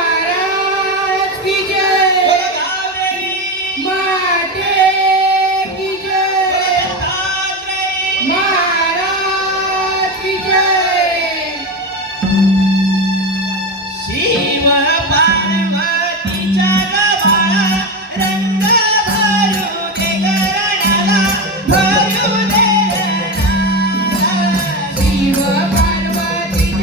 महाराज की जय, माते की जय, महाराज की जय. शिव पार्वतीच्या गबाळा रंग भरू दे गरणाला, भरू दे शिव पार्वतीच्या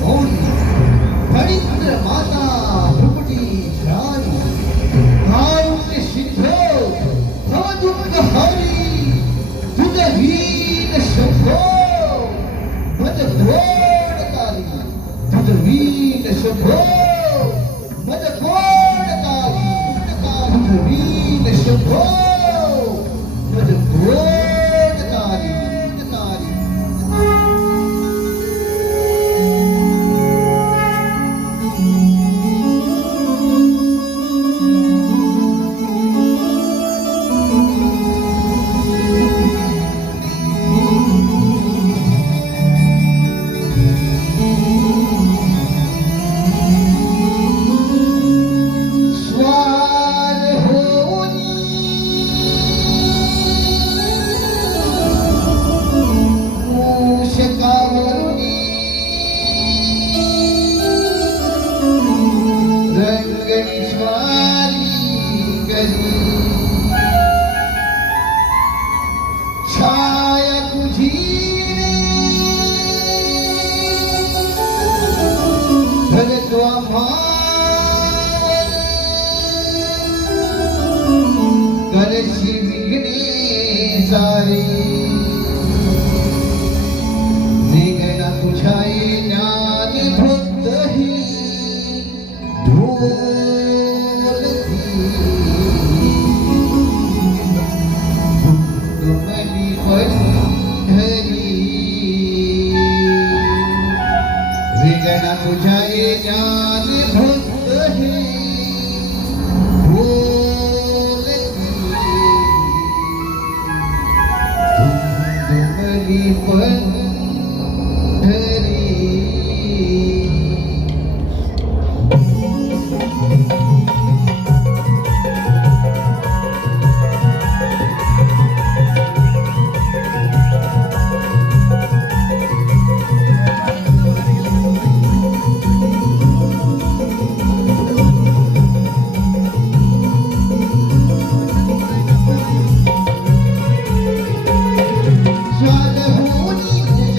मौनी फणींद्र माता भ्रुकुटी राणी कारुण्य सिंधो भवदुःख हरी तुझ वीर शंभो मज द्रोणकारी तुझ वीर शंभो मज द्रोणकारी तुझ वीर शंभो मज द्रोणकारी स्वार होनी मूषकावरुनी रंगनी स्वारी करी छाया तुझी भजतो करशी विघ्ने सारे निगना तुझाई ज्ञान भक्त ही ढोलती तुमली पंढरी निगना तुझाई ज्ञान भक्त ही तुमली पंढरी शाल होनी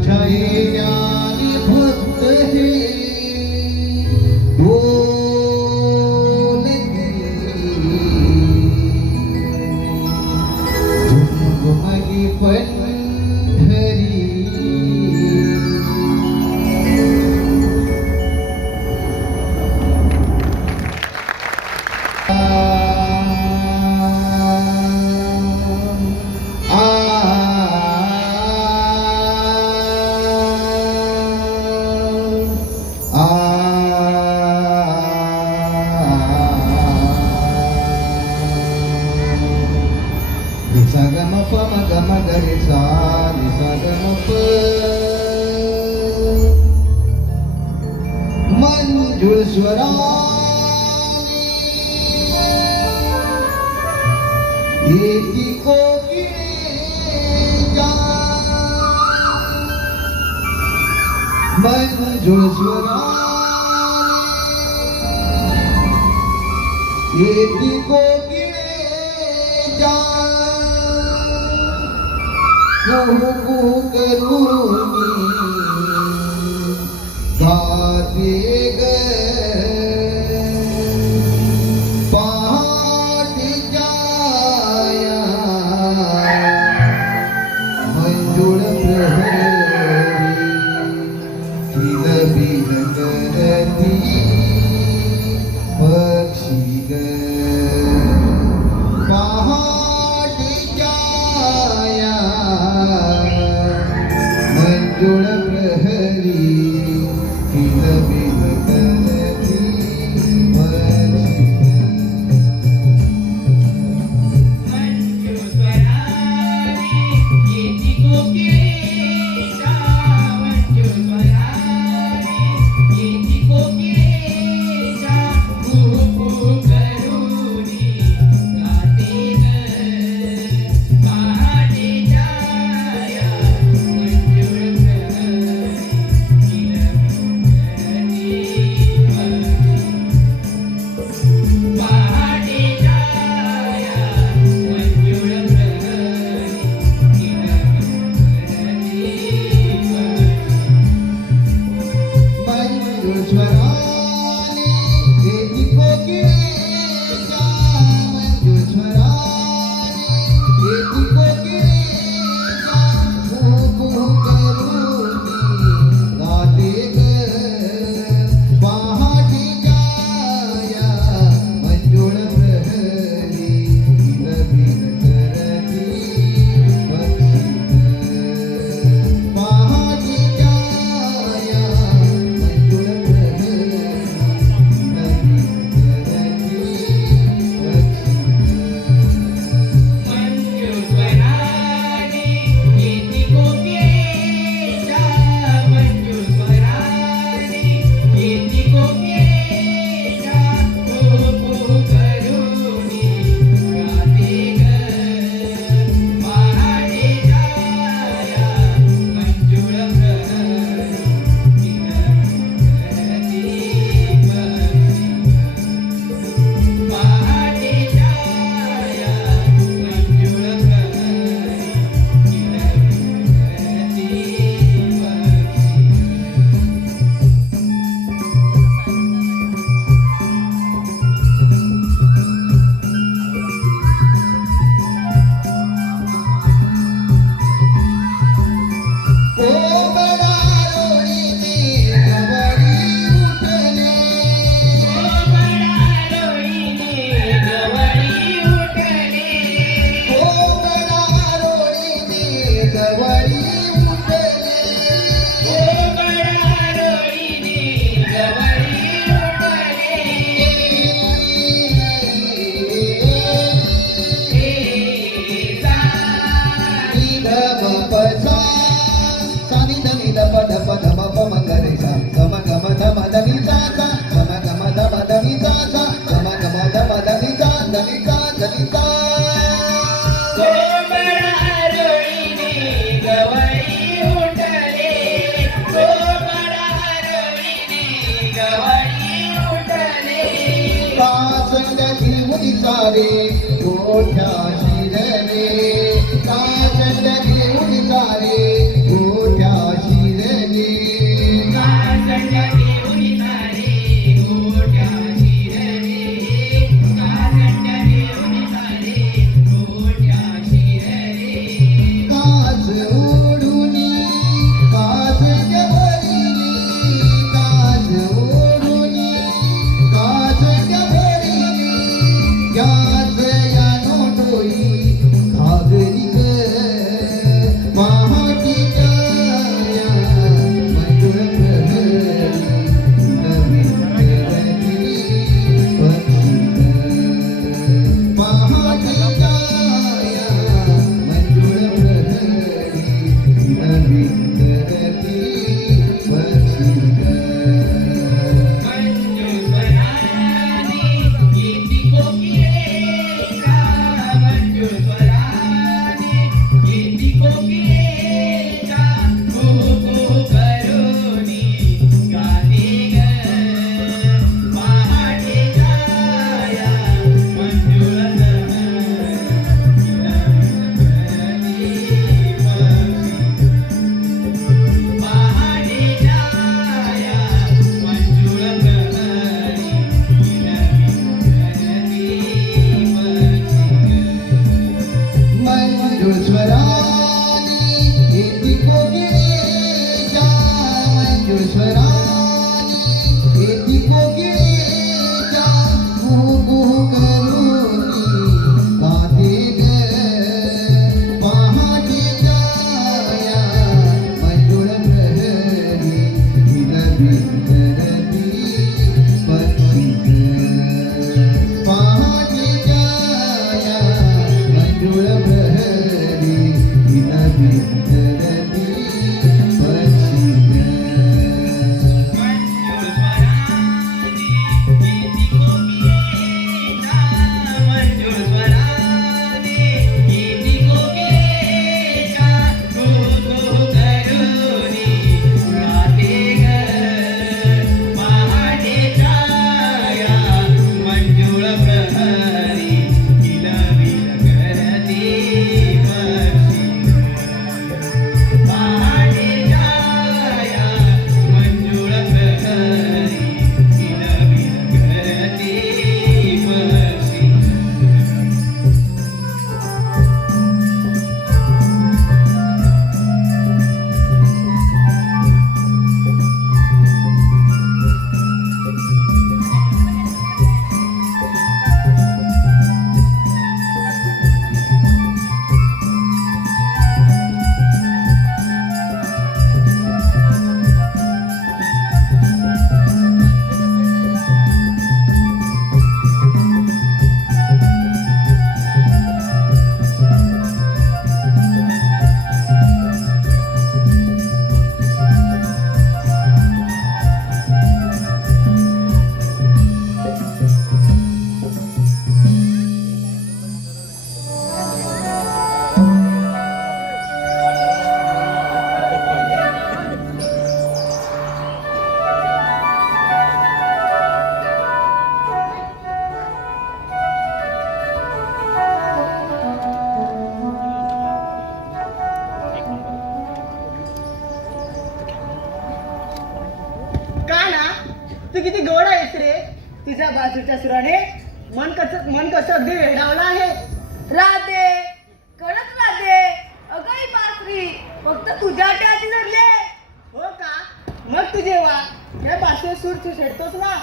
तुझ्या येण्याने भक्त हे डोलती झुमझुमली Pandhari Nisagama pa magamarisa, nisagama pa manjul swarani eki kokija manjul swarani eki kokija कुहू करूनी गाते ग पहाट जाया मंजुळ प्रहरी किल बिल करती पक्षी ग पहाट जाया मंजुळ प्रहरी किल बिल करती पक्षी मंजू स्वरारी येती कोकिळेच्या मंजू स्वरारी येती कोकिळेच्या कुहू करूनी गाते ग पहाटे जाया मंजुळ प्रहरी पहाटे जाया मंजुळ मंजुळ स्वराने येती कोकिळेच्या मंजुळ स्वराने येती कोकिळेच्या कुहू करूनी गाते ग पहाटे जाया मंजुळ प्रहरी किल बिल करती पक्षी पहाटे जाया मंजुळ प्रहरी किल बिल करती पक्षी मंजू स्वराने येती कोकिळेच्या मंजू स्वराने येती कोकिळेच्या कुहू करूनी गाते ग पहाटे जाया मंजुळ प्रहरी किल करती पक्षी पहाटे जाया मंजुळ प्रहरी किल कोबरारोळीने गवळी उठले कोबरारोळीने गवळी उठले कोबरारोळीने गवळी उठले कोबरारोळीने गवळी उठले धमपसा सानी धनी धप धप धम पम गरे सा गम गम धम धनी सा सा गम गम धम धनी सा सा गम गम धम धनी सा धनी सा धनी सा कोबरारोळीने गवळी उठले कोबरारोळीने गवळी उठले कासंग घेऊन सारे गोठ्या शिरले कासंग घेऊन सारे गोठ्या शिरले मंजुळ स्वराने येती कोकिळेच्या कुहू करुनी गाते ग पहाटेच्या या मंजुळ प्रहरी हिरवी पक्षी पहाटेच्या या मंजुळ प्रहरी हिरवी तू किती गोड आहेस रे. तुझ्या बाजूच्या सुराने मन कसं अगदी वेडावलं आहे. राधे खरंच राधे अगं ही बासरी फक्त तुझ्या हाती धरले. हो का? मग तू जेव्हा या बासुरी सूर तू छेडतोस ना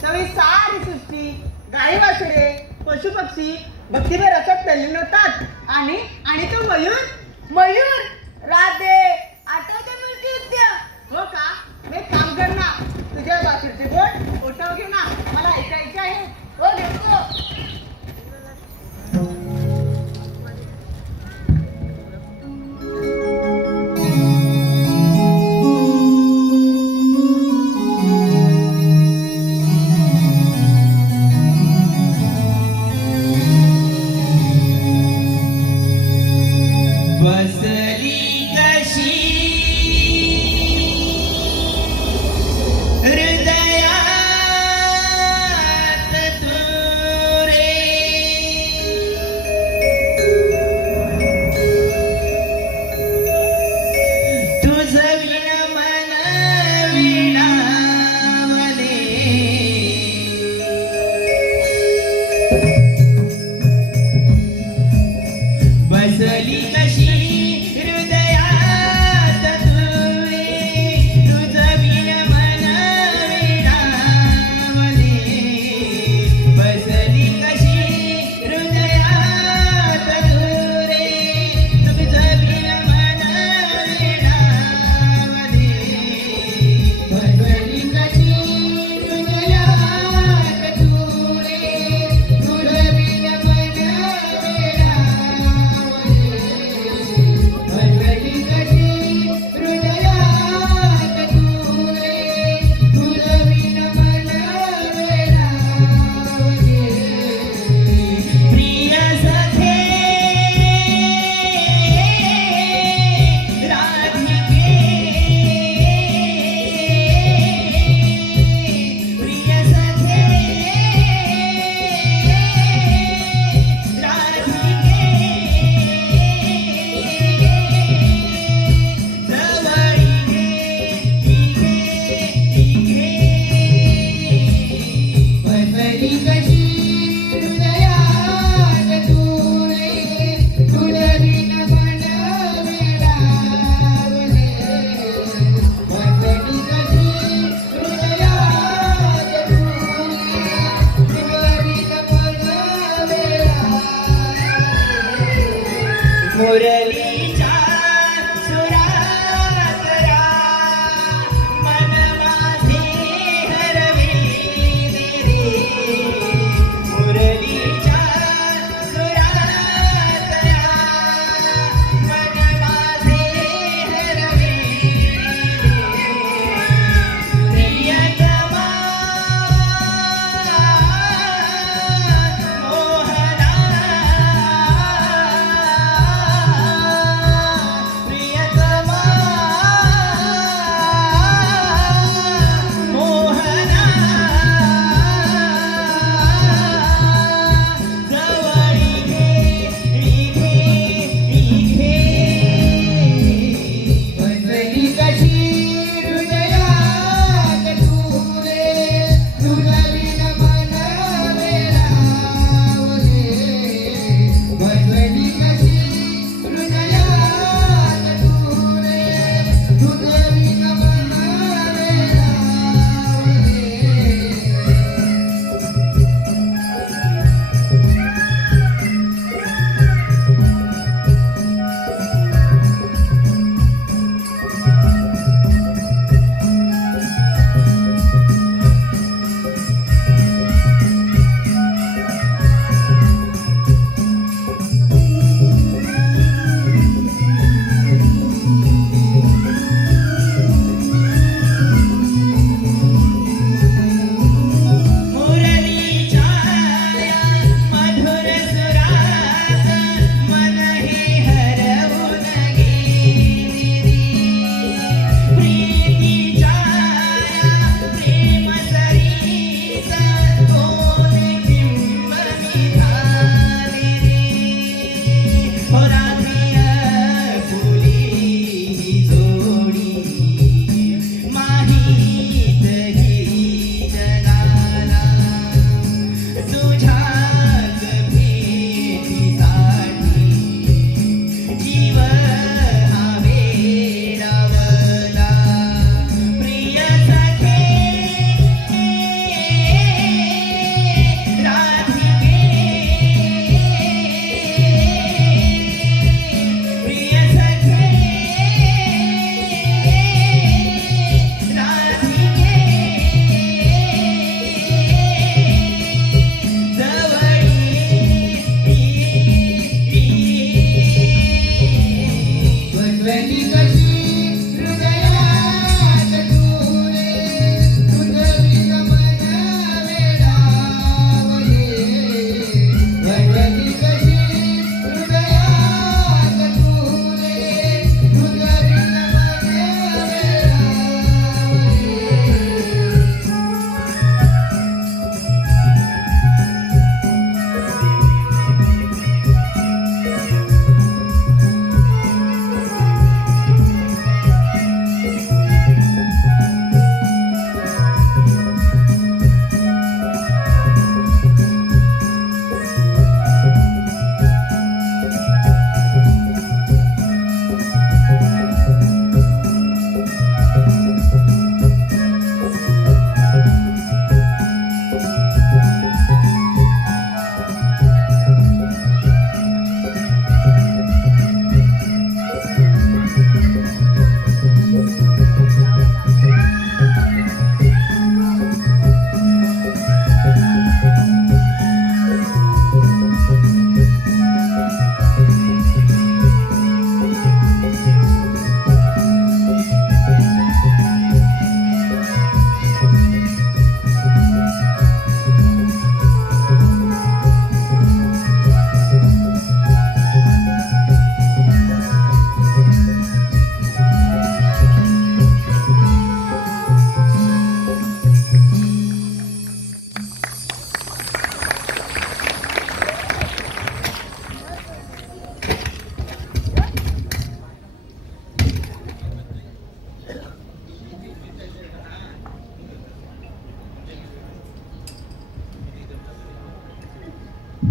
त्यावेळी सारी सृष्टी गाई वासरे पशु पक्षी भक्तिमय रसात तल्लीन होतात. आणि तो मयूर मयूर राधे आठवते मृत्यूद्य. हो का? मी एक काम कर ना तुझ्या बासुरीचे बोट ओठाव घे ना मला ऐकायचे आहे. हो घेतो. बसली वैरणी कशी हृदयात तुरे तुझं मन वेडावले वैरणी कशी हृदयात तुरे तुझं मन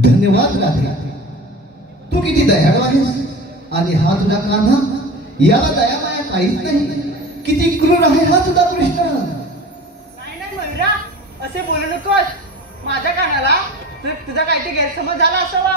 धन्यवाद राधे, तू किती दयाळू आहेस. आणि हा तुझा कान्हा, याला दयामाया काहीच नाही. किती क्रूर आहे हा तुझा कृष्ण. नाही नाही मयुरा, असे बोलू नकोस. माझ्या कानाला तुझा काहीतरी गैरसमज झाला असावा.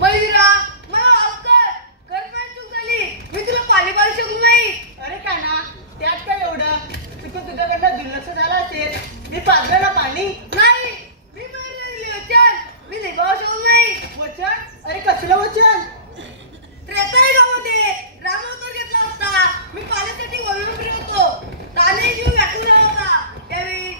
मयुरा, मला माफ कर. खरंच माझी चूक झाली. मी तुला पाणी पाजू शकलो नाही. अरे काना, त्यात काय एवढं? चुकून तुझ्याकडनं दुर्लक्ष झालं असेल. मी पाजलं ना पाणी. नाही, मी मयुरीला दिले वचन. मी निभावू शकलो नाही. वचन? अरे कसलं वचन? त्रेतायुगामध्ये रामावतार घेतला असता. मी पाण्यासाठी वळून फिरत होतो. ताने जीव व्याकुळ झाला होता. त्यावेळी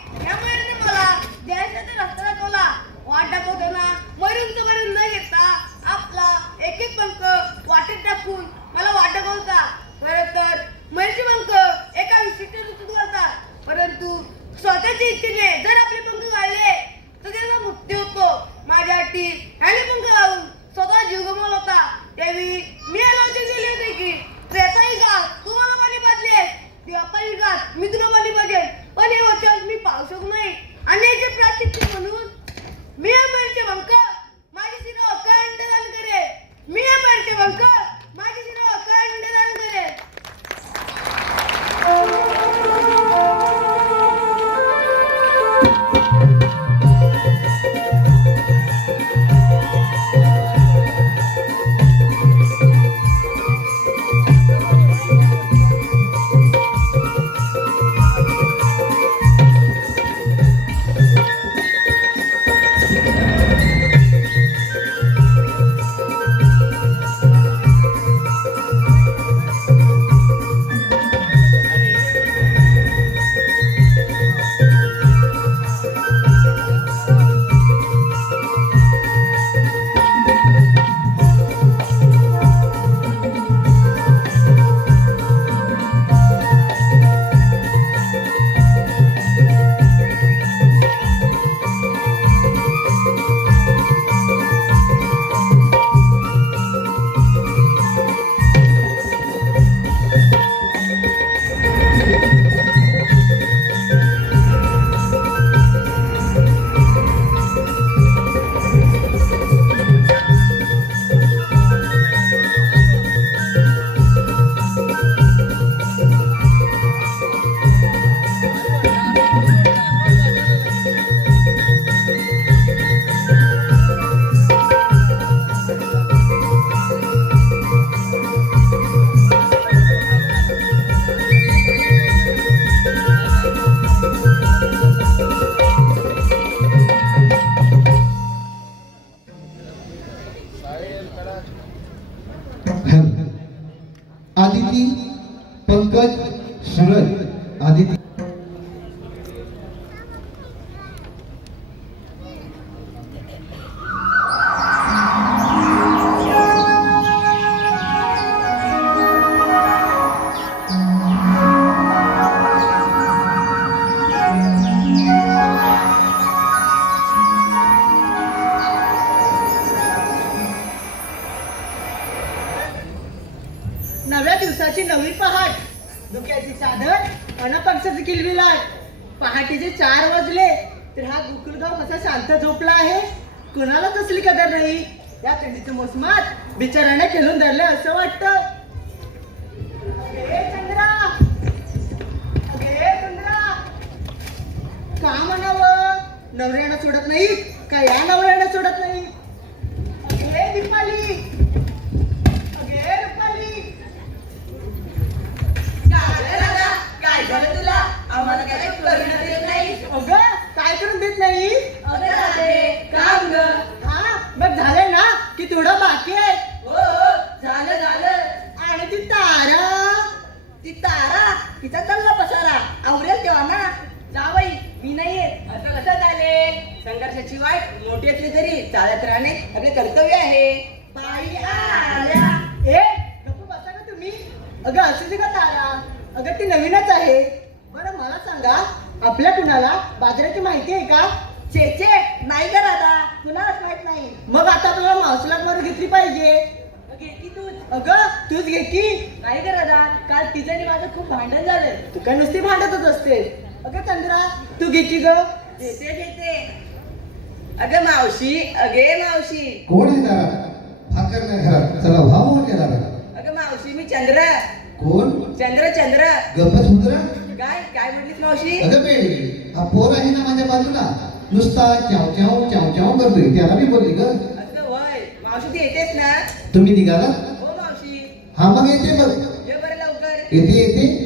आदिती पंकज सूरज आदिती नव्या दिवसाची नवी पहाट, धुक्याची चादर अन पक्षाची किलबिलाट. पहाटेचे 4 वाजले तर हा गोकुळगाव असा शांत झोपला आहे. कुणाला कसली कदर नाही. या थंडीच्या मोसमात बिचाराने खेळून धरले असं वाटतं. अगे चंद्रा, अगे चंद्रा, का म्हणावं? नवऱ्यानं सोडत नाही का या नवऱ्यानं सोडत नाही. अगे दीपाली, अगे रुपाली, काय झालं तुला? आम्हाला काय करणं देत नाही. अगं काय करून देत नाही. अगं राधे, काम ग. हा मग झालंय ना की थोडं बाकी आहे. हो झालं झालं. आणि ती तारा तिचा चालला पसारा आवरेल तेव्हा ना. जावई मी नाही येत असं कसं चालेल. संघर्षाची वाट मोठी असली तरी चालत राहणे आपले कर्तव्य आहे. बाई आल्या. ए नको बसा का तुम्ही. अगं असू का तारा. अगं ती नवीनच आहे. बरं मला सांगा, आपल्या कुणाला बाजाराची माहिती आहे का. चेचे नाही का राधा, कुणालाच माहित नाही. मग आता आपल्याला मावसला मारून घेतली पाहिजे. घे की तूच. अगं तूच घे की. नाही का राधा, काल तिचं आणि माझं खूप भांडण झालं. तू काय नुसती भांडतच असते. अगं चंद्रा तू घे की ग. घेते घेते. अगं मावशी, अगे मावशी. कोण आहे दारात? भाकर नाही घरात, चला भाव मोठ्या दारात. अगं मावशी मी चंद्र. कोण? चंद्र. गप्पच उतरा. काय म्हटलीस मावशी? अगं बेडी, हा पोर आहे ना माझ्या बाजूला, नुसता चाव चाव चाव चाव करतोय, त्याला मी बोलली ग. असं वय मावशी ती येतेस ना. तुम्ही निघाला? हो मावशी. हा मग येते बघ. ये बरं लवकर. येते.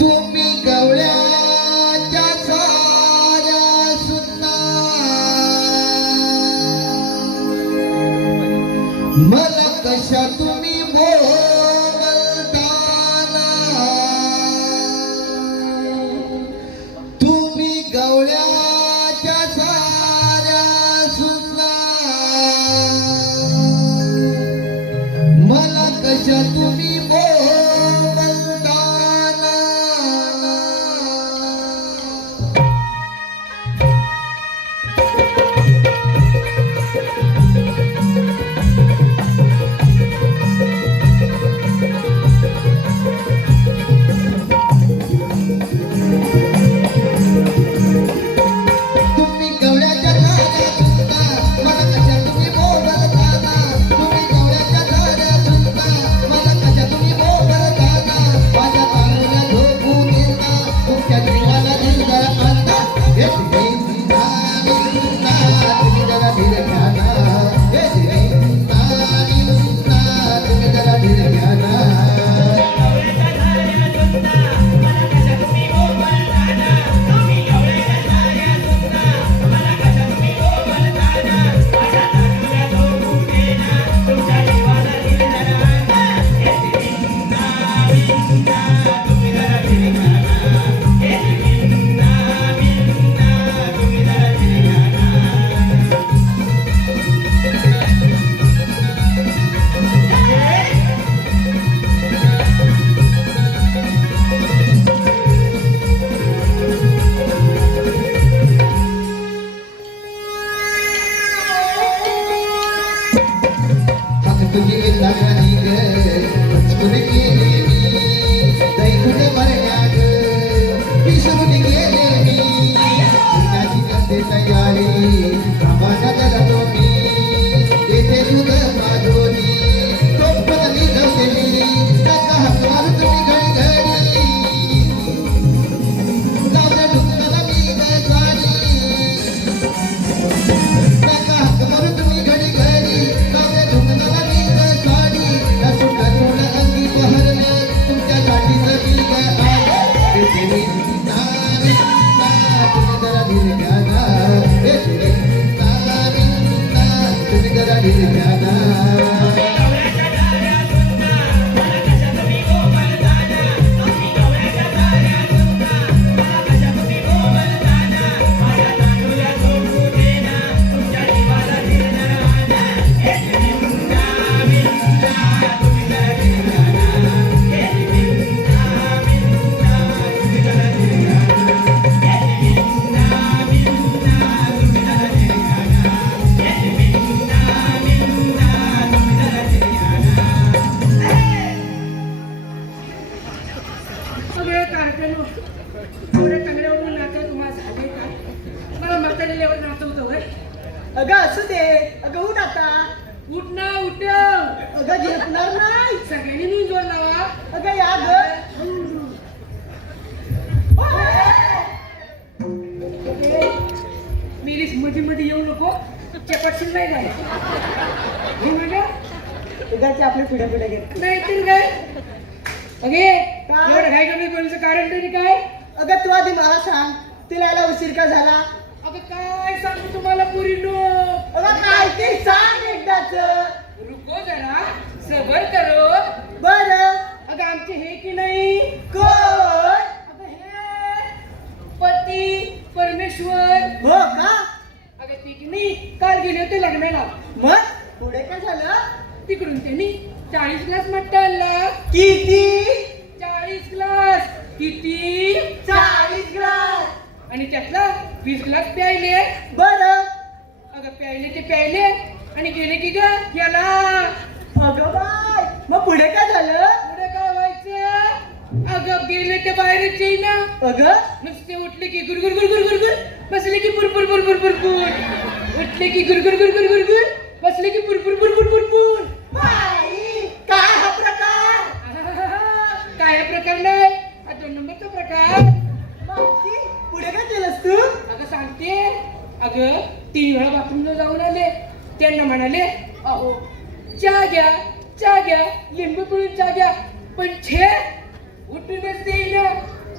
तुम्ही गवळ्याच्या साऱ्या सुना मला कशा तुम्ही बोलताना. तुम्ही गवळ्याच्या साऱ्या सुना मला कशा तुम्ही बोलताना. तुम्ही गवळ्याच्या झाऱ्या सुनता मला कशा तुम्ही बोलताना. तुम्ही गवळ्याच्या झाऱ्या सुनता मला कशा तुम्ही निर्घाना हे श्रीरंगा विंदा तुम्ही जरा निर्घाना अगं कारखानो एवढ्या चांगल्यावरून नाचा तुम्हाला झाले का मला म्हातारील्यावर नाचवतो होय अगं असू दे अगं उठ आता उठ ना उठ अगं झेपणार नाही सगळ्यांनी मी जोर लावा अगं या ग मेरीस मध्ये मध्ये येऊ नको चपटशील नाही काय हे माझ्या उगाचे आपले पुढे पुढे घेत नाही तर काय अगे एवढं घाई कमी बोलायचं कारण तरी काय अगं तू आधी मला सांग तिला यायला उशीर का झाला अगं काय सांगू तुम्हाला पुरी नो अगं काय ते सांग एकदाच रुको जरा सबर करो बर अगं आमचे हे की नाही कोण अगं हे पती परमेश्वर हो का अगं ते की नाही काल गेले होते लग्नाला मग पुढे काय झालं तिकडून त्यांनी 40 ग्लास मट्टा आणला किती 40 ग्लास किती 40 ग्लास आणि त्यातला 20 ग्लास प्यायले बर अगं प्यायले ते प्यायले आणि गेले की ग याला अगं बाय मग पुढे काय झालं पुढे काय व्हायचं अगं गेले ते बाहेरच येईना अगं नुसते उठले की गुरगुर गुरगुर गुरगुर बसले की पुरपुर पुरपुर पुरपुर उठले की गुरगुर गुरगुर गुरगुर बसले की पुरपुर पुरपुर पुरपुर बाई काय हा प्रकार काय हा प्रकार नाही हा 2 नंबरचा प्रकार मावशी पुढे काय केलंस तू अगं सांगते अगं 3 वेळा बाथरूमला जाऊन आले त्यांना म्हणाले अहो चहा घ्या लिंबू पिळून चहा घ्या पण छे उठूनच देईना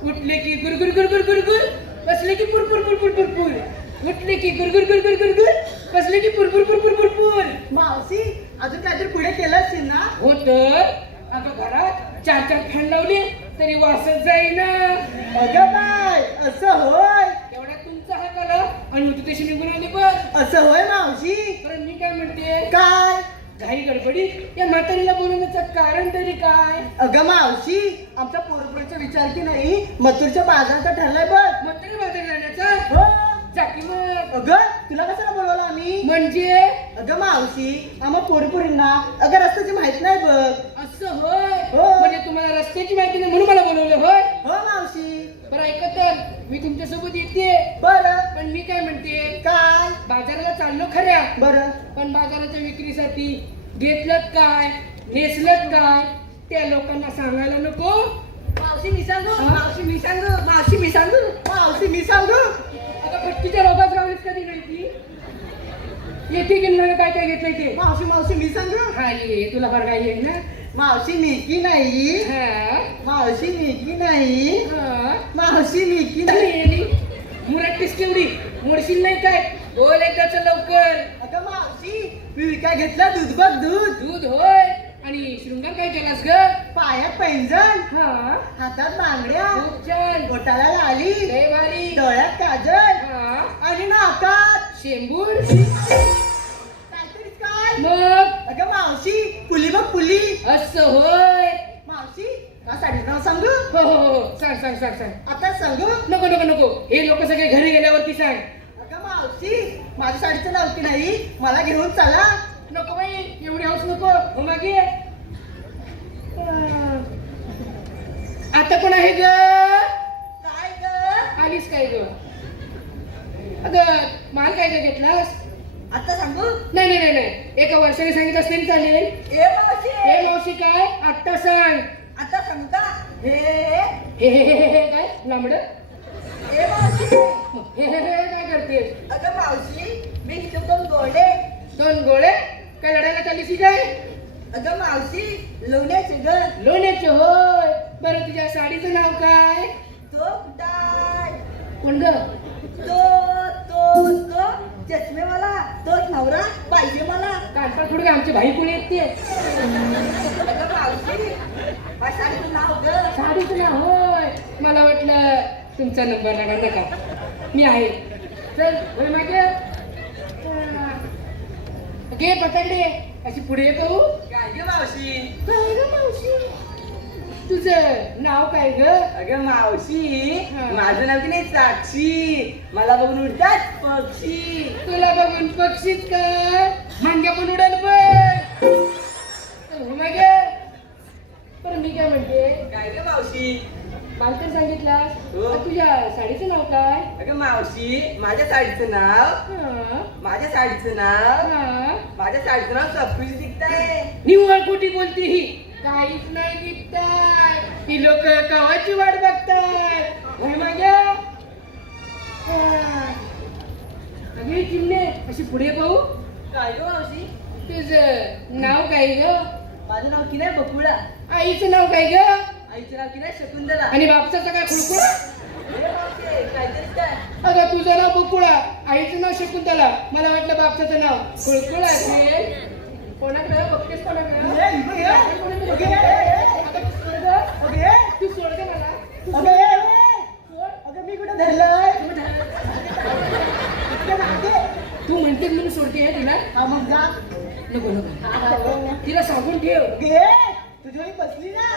उठले की गुरगुर गुरगुर गुरगुर बसले की पुरपुर पुरपुर पुरपुर उठले की गुरगुर गुरगुर गुरगुर बसले की पुरपुर पुरपुर पुरपुर मावशी अजून काहीतरी पुढे केलं असतील ना हो तर अगं घरात 4 फॅन लावले तरी वासच जाईना अगं बाय असं होय एवढा तुमचा हात आला आणि होती तशी निघून आली पण असं होय मावशी पण मी काय म्हणते काय घाई गडबडी या म्हातारीला बोलवण्याचं कारण तरी काय अगं मावशी आमच्या पोरपुरीचा विचार की नाही मथुरच्या बाजाराचा ठरलाय बघ म्हातारी म्हातारी जाण्याचा हो जाती मग अगं तुला कशाला बोलवलं आम्ही म्हणजे अगं मावशी आम्हा पोरपुरींना अगं रस्त्याची माहित नाही बघ असं होय हो. म्हणजे तुम्हाला रस्त्याची माहिती नाही म्हणून मला बोलवलं होय हो मावशी बरं ऐका तर मी तुमच्यासोबत येते बरं पण मी काय म्हणते काय बाजाराला चाललो खऱ्या बरं पण बाजाराच्या विक्रीसाठी घेतलं काय नेसलं काय त्या लोकांना सांगायला नको मावशी मी सांगू हा? मावशी मी सांगू मावशी मी सांगू मावशी मी सांगू आता फटकीच्या रोगात गावीच कधी नाही ती येते की नाही काय काय घेतलंय ते मावशी मावशी मी सांगू हा ये तुला बरं काय येईल ना मावशी निकी नाही हा मावशी निकी नाही हा मावशी निकी नाही मुरट्टीस केवढी मोडशील नाही काय बोल एकदाच लवकर अगं मावशी मी विकाय घेतला दूध बघ दूध दूध होय आणि शृंगार काय केलास ग पायात पैंजण हा हातात बांगड्या खूप छान बोटाला लाली लय भारी डोळ्यात काजल हा आणि नाकात शेंबूड काहीतरीच काय मग अगं मावशी पुली बघ पुली असं होय मावशी का साडीचं नाव सांगू हो हो हो सांग सांग सांग सांग आता सांगू नको नको नको हे लोक सगळे घरी गेल्यावरती सांग अगं मावशी माझ्या साडीचं नाव की नाही मला घेऊन चला नको बाई एवढी हौस नको हो मागे आता कोण आहे ग काय ग आलीस काय ग अगं माल काय काय घेतलास आता सांगू नाही नाही नाही नाही एका वर्षाने सांगितलं असतं तरी चालेल ए मावशी हे मावशी काय आत्ता सांग आता सांगू का हे हे काय लांबड ए मावशी हे काय करतेस अगं मावशी मी इथं 2 गोडे 2 गोळे काय लढायला चाललीस काय अगं मावशी लोण्याचे घर लोण्याचे होय बरं तुझ्या साडीचं नाव काय तो कुठाय कोण ग तो भाई कोणी येते अगं मावशी माझ्या साडीचं नाव ग साडीचं ना होय मला वाटलं तुमचा नंबर लागला का मी आहे चल होय मागे घे पकडले अशी पुढे येतो काय ग मावशी काय ग मावशी तुझं नाव काय ग अगं मावशी हा. माझं नाव की नाही साक्षी मला बघून उडतात पक्षी तुला बघून पक्षीच काय मांग्या पण उडाल पण मागे पण मी काय म्हणते काय ग मावशी मला तर सांगितलं हो. तुझ्या साडीचं नाव काय अगं मावशी माझ्या साडीचं नाव हा माझ्या साडीचं नाव हा माझ्या साडीचं नाव सप्पीच दिसतंय निव्वळ खोटी बोलती ही काहीच नाही दिसताय ही लोक कवाची वाट बघताय होय माझ्या अगे चिमणे अशी पुढे पाहू काय ग मावशी तुझं नाव काय ग माझं नाव की नाही बकुळा आईचं नाव काय ग आईचं नाव की नाही शकुंतला आणि बापसाचं काय खुळकुळा हे मावशी, काहीतरीच काय अगं तुझं नाव बकुळा आईचं नाव शकुंतला मला वाटलं बापसाचं नाव खुळकुळा असेल कोणाकडे बघतेस कोणाकडे ए, इकडे ये. अगं, आता सोड गं. अगं, ए. तू सोड गं मला अगं, ए, ए. अगं, मी कुठं धरलंय इकडे मागे. तू म्हणतेस म्हणून सोडते हे तिला हा मग जा नको नको तिला सांगून ठेव घे तुझी आई बसली ना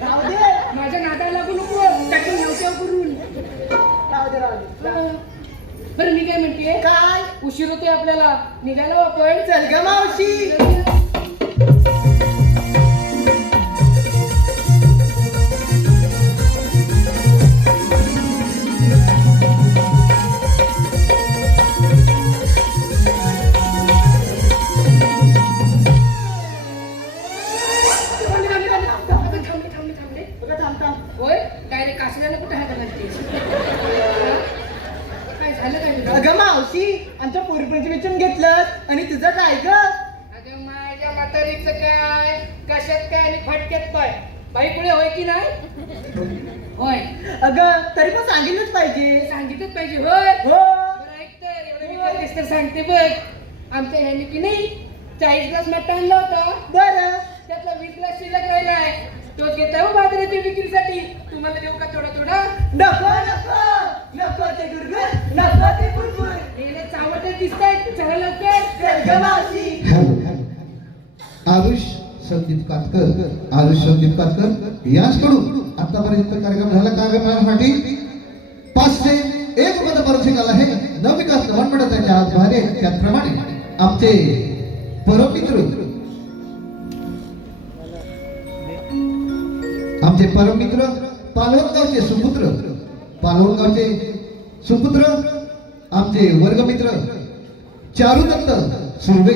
राहू दे माझ्या नादाला लागू नको टाकून नवत्या करून राहू दे राहू दे बरं मी काय म्हणते काय उशीर होतोय आपल्याला निघायला आपण चल ग मावशी थांबले अगं थांब थांब होय डायरेक्ट कासऱ्याला कुठे हात घालते काय झालं काय तुला? अगं मावशी आमच्या पोरीपंची विचारून घेतलं आणि तुझं काय ग अगं माझ्या म्हातारीचं काय कशात काय आणि फटक्यात काय बाई पुढे होय की नाही होय अगं तरी पण सांगितलंच पाहिजे सांगितलंच पाहिजे होय हो बरं ऐक तर एवढं विचारतेस तर सांगते बघ आमच्या ह्याने की नाही 40 ग्लास मट्टा आणला होता बरं त्यातला 20 ग्लास शिल्लक राहिलाय तो घेता हो बाजाराच्या विक्रीसाठी तुम्हाला देऊ का थोडा थोडा नको नको नको ते गुरगुर नको ते गुरगुर हे चावटे दिसतायत चला लवकर चल ग मावशी आरुष संदीप कातकर आरुष संदीप कातकर याचकडून आतापर्यंत कार्यक्रम झाला कार्यक्रमासाठी 5 ते 1 रुपयाचा पारितोषिक आला आहे नवविकास गव्हर्नमेंट त्यांच्या आज बाहेर आहे. त्याचप्रमाणे आमचे परममित्र पालवणगावचे सुपुत्र आमचे वर्गमित्र चारुदत्त सुर्वे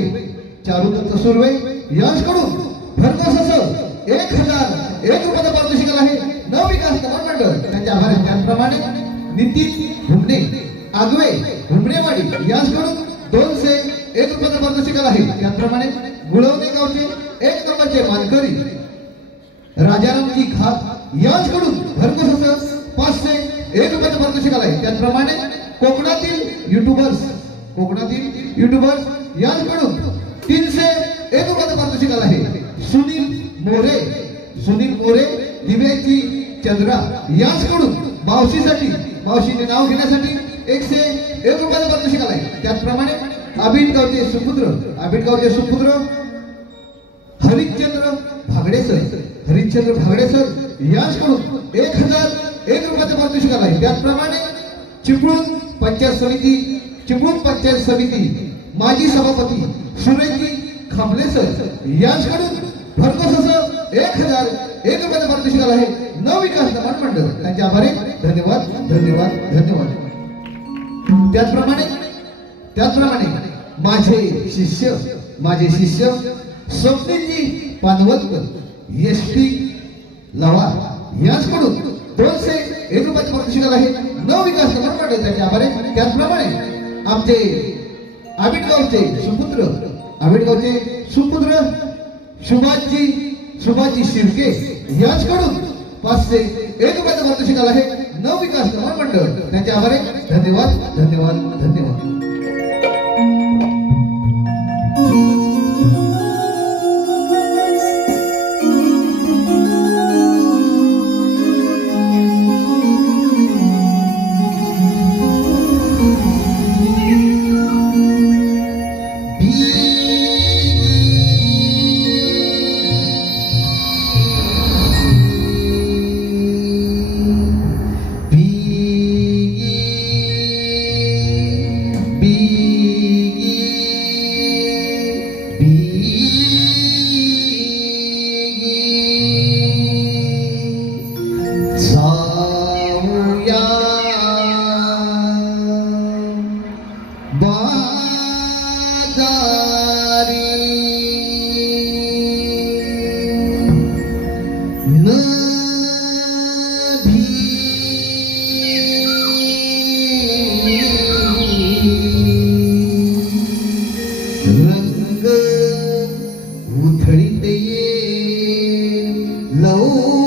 यांच्याकडून भरघोस असं 1001 रुपयाचा पारितोषिक आला आहे नवविकास गव्हर्नमेंट त्यांच्या आभार आहे. त्याचप्रमाणे नितीन घुमणे आगवे घुमणेवाडी यांच्याकडून 201 रुपयाचा पारितोषिक आला आहे. त्याचप्रमाणे गुळवणे गावचे 1 नंबरचे मानकरी राजारामजी घात यांच्याकडून भरघोस असं 501 रुपयाचा पारितोषिक आला आहे. त्याचप्रमाणे कोकणातील युट्यूबर्स यांच्याकडून 301 रुपयाचा पारितोषिक आला आहे. सुनील मोरे दिव्याची चंद्रा यांच्याकडून मावशीने नाव घेण्यासाठी 101 रुपयाचा पारितोषिक आला आहे. त्याचप्रमाणे आबिडगावचे सुपुत्र हरिश्चंद्र भागडे सर यांच्याकडून 1001 रुपयाचा पारितोषिक आला आहे. त्याचप्रमाणे चिपळूण पंचायत समिती माजी सभापती सुरेशजी खांबले सर यांच्याकडून भरघोस असं 1001 रुपयाचा पारितोषिक आला आहे. नवविकास मंडळ त्यांचे आभारी धन्यवाद. त्याचप्रमाणे माझे शिष्य स्वप्नीलजी पानवतकर एसटी लवार यांच्याकडून 201 रुपयाचा पारितोषिक आला आहे. नवविकास मंडळ त्यांचे आभारी. त्याचप्रमाणे आमचे आबिडगावचे सुपुत्र सुभाषजी शिर्के यांच्याकडून 501 रुपयाचा पारितोषिक आला आहे. नवविकास मंडळ त्यांचे आभारी. धन्यवाद. रंग उथळीत ये लवकरी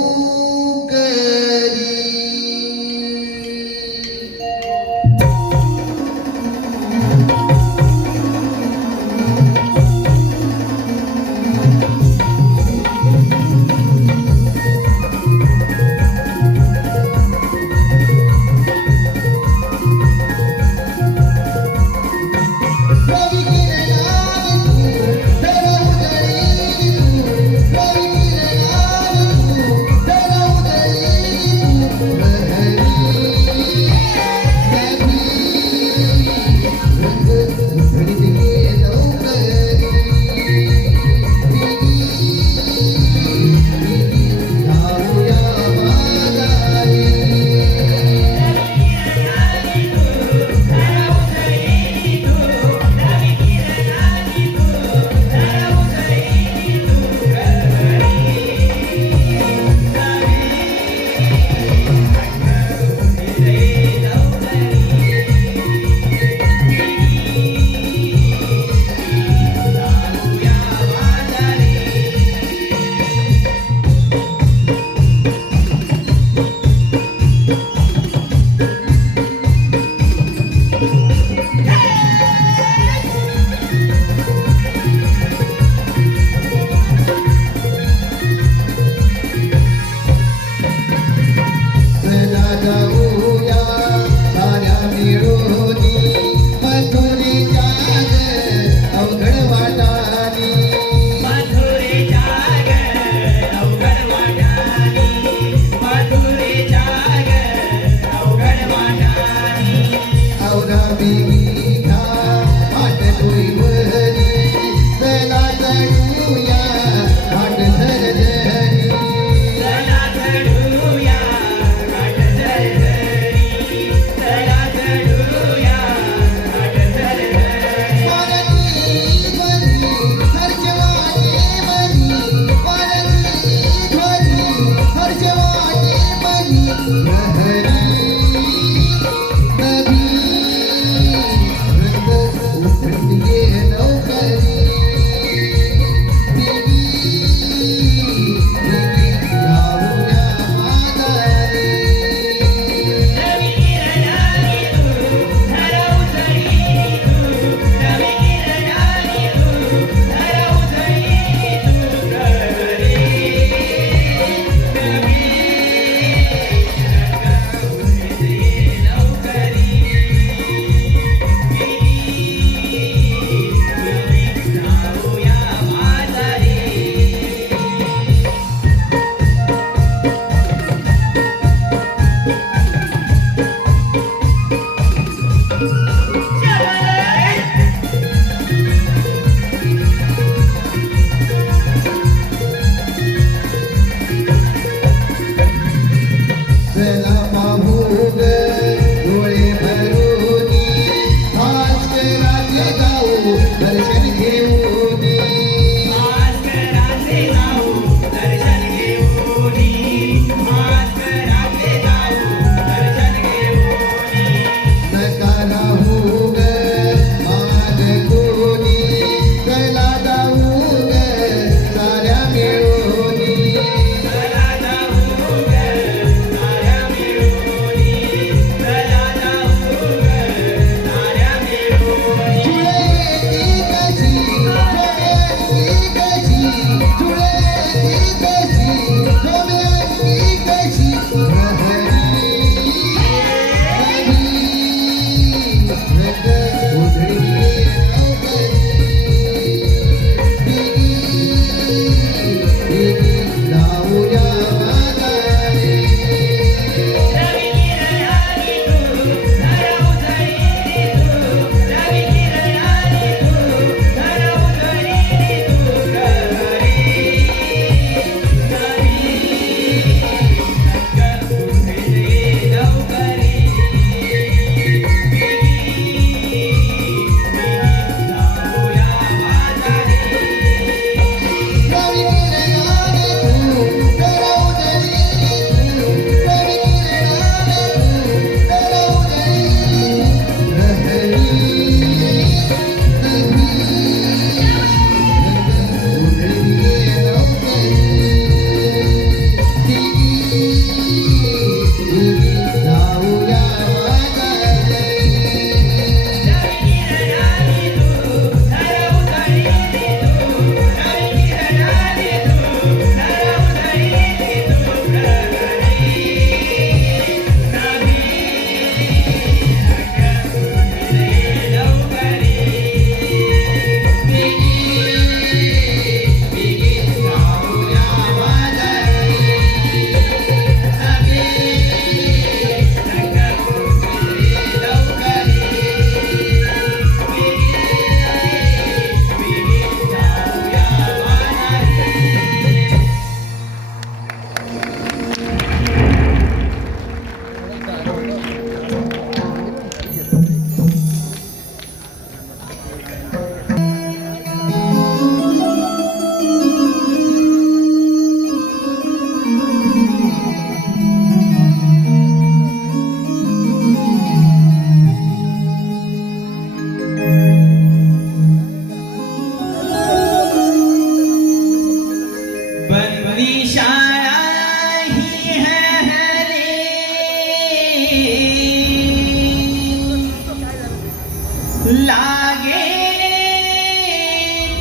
लागे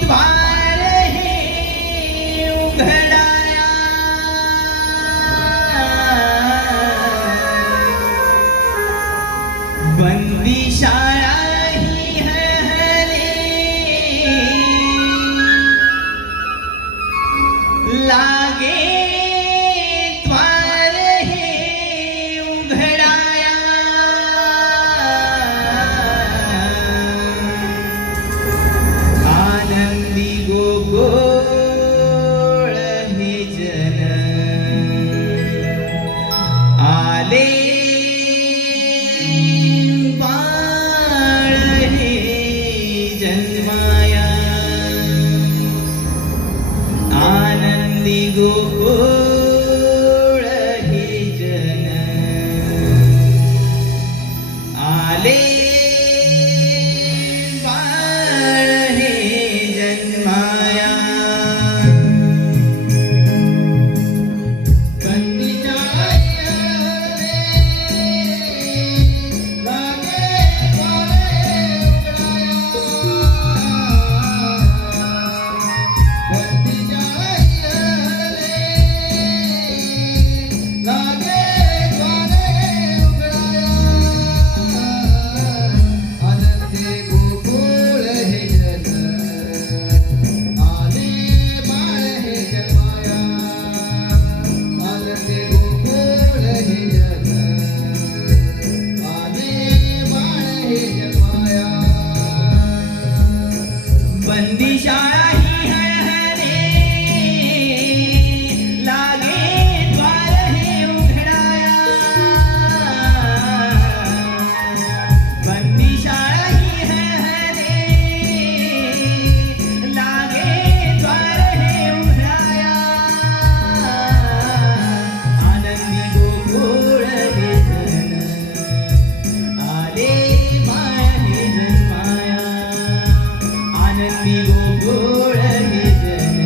द्वार हे उघडाया बंदी शाळा ही हरे लागे द्वार हे उघडाया आनंदी गोकुळ हे जन आले बाळ हे जन्माया आनंदी गोकुळ हे जन आले बाळ हे जन्माया कंदीच्या आईयाने लागे वारे उघडाया कंदीच्या आईयाने लागे वारे उघडाया आनंदी गोकुळ हे जन आले बाळ हे जन्माया आनंदी गोकुळ हे जन आले बाळ हे जन्माया बंदी शाळा ही हरे लागे द्वार हे उघडाया बंदी शाळा ही हरे लागे द्वार हे उघडाया आनंदी गोकुळ हे जन आले बाळ हे जन्माया आनंदी गोकुळ हे जन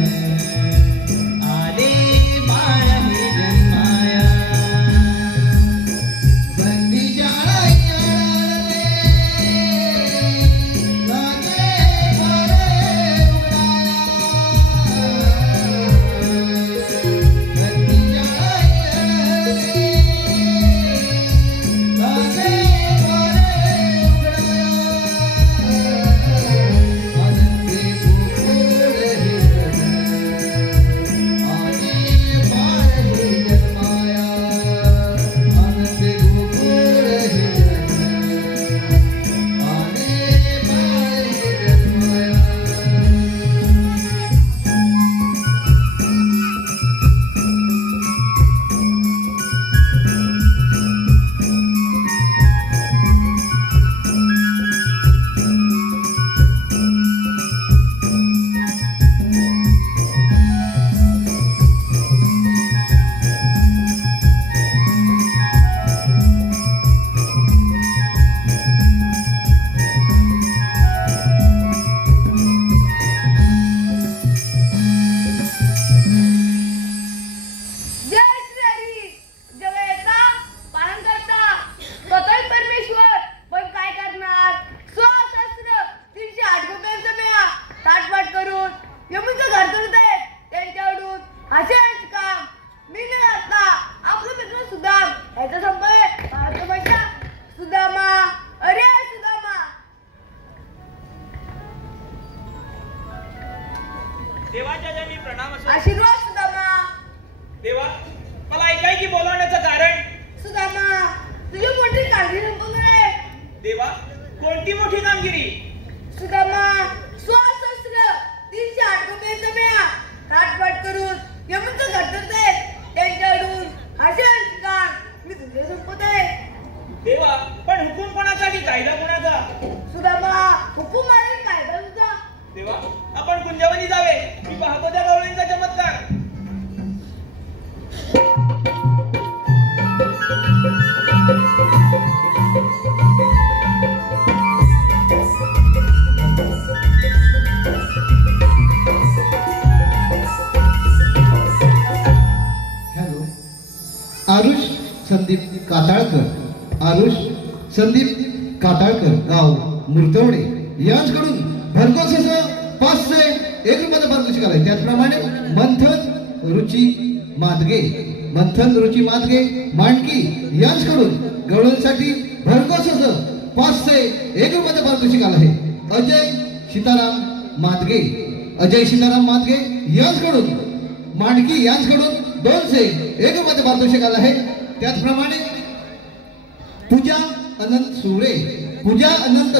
आले बाळ हे जन्माया बंदी शाळा याळे लागे वारे उघडाया बंदी शाळा याळे लागे वारे उघडाया आनंदी गोकुळ हे जन आले बाळ हे जन्माया आनंदी गोकुळ हे जन आले बाळ हे जन्माया जय श्री हरी जगयता पालन करता स्वतः परमेश्वर पण काय करणार स्वशस्त्र 308 रुपयांचा मेळा ताटपाट करून यमुचं घर करत आहेत त्यांच्याकडून असेच काम मी न आता आपलं मित्र सुदाम याचा संपर्क भारतभाषा सुदामा अरे सुदामा देवाच्या जनी प्रणाम असो. आशीर्वाद सुदामा देवा मला ऐकायची बोलावण्याचं कारण सुदामा तुझी मोठी काळजी संपवणार आहे देवा कोणती मोठी कामगिरी सुदामा स्वशस्त्र 308 रुपयांचा मेळा ताटपाट करून यमुचं घर करत आहेत त्यांच्याकडून असेच काम मी तुझे संपत आहे देवा पण हुकूम कोणाचा की कायदा कोणाचा सुदामा हुकूम आहे कायदा तुझा देवा आपण कुंजवनी जावे मी पाहतो त्या गवळींचा चमत्कार संदीप काताळकर, आरुष संदीप काताळकर, गाव मुर्तवणे यांच्याकडून भरघोस असं 501 रुपयाचं पारितोषिक आलंय. त्याचप्रमाणे मंथन रुची मादगे मांडकी यांच्याकडून गवळणसाठी भरघोस असं 501 रुपयाचं पारितोषिक आलं आहे. अजय सीताराम मादगे यांच्याकडून मांडकी यांच्याकडून 201 रुपयाचं पारितोषिक आलं आहे. त्याचप्रमाणे पूजा अनंत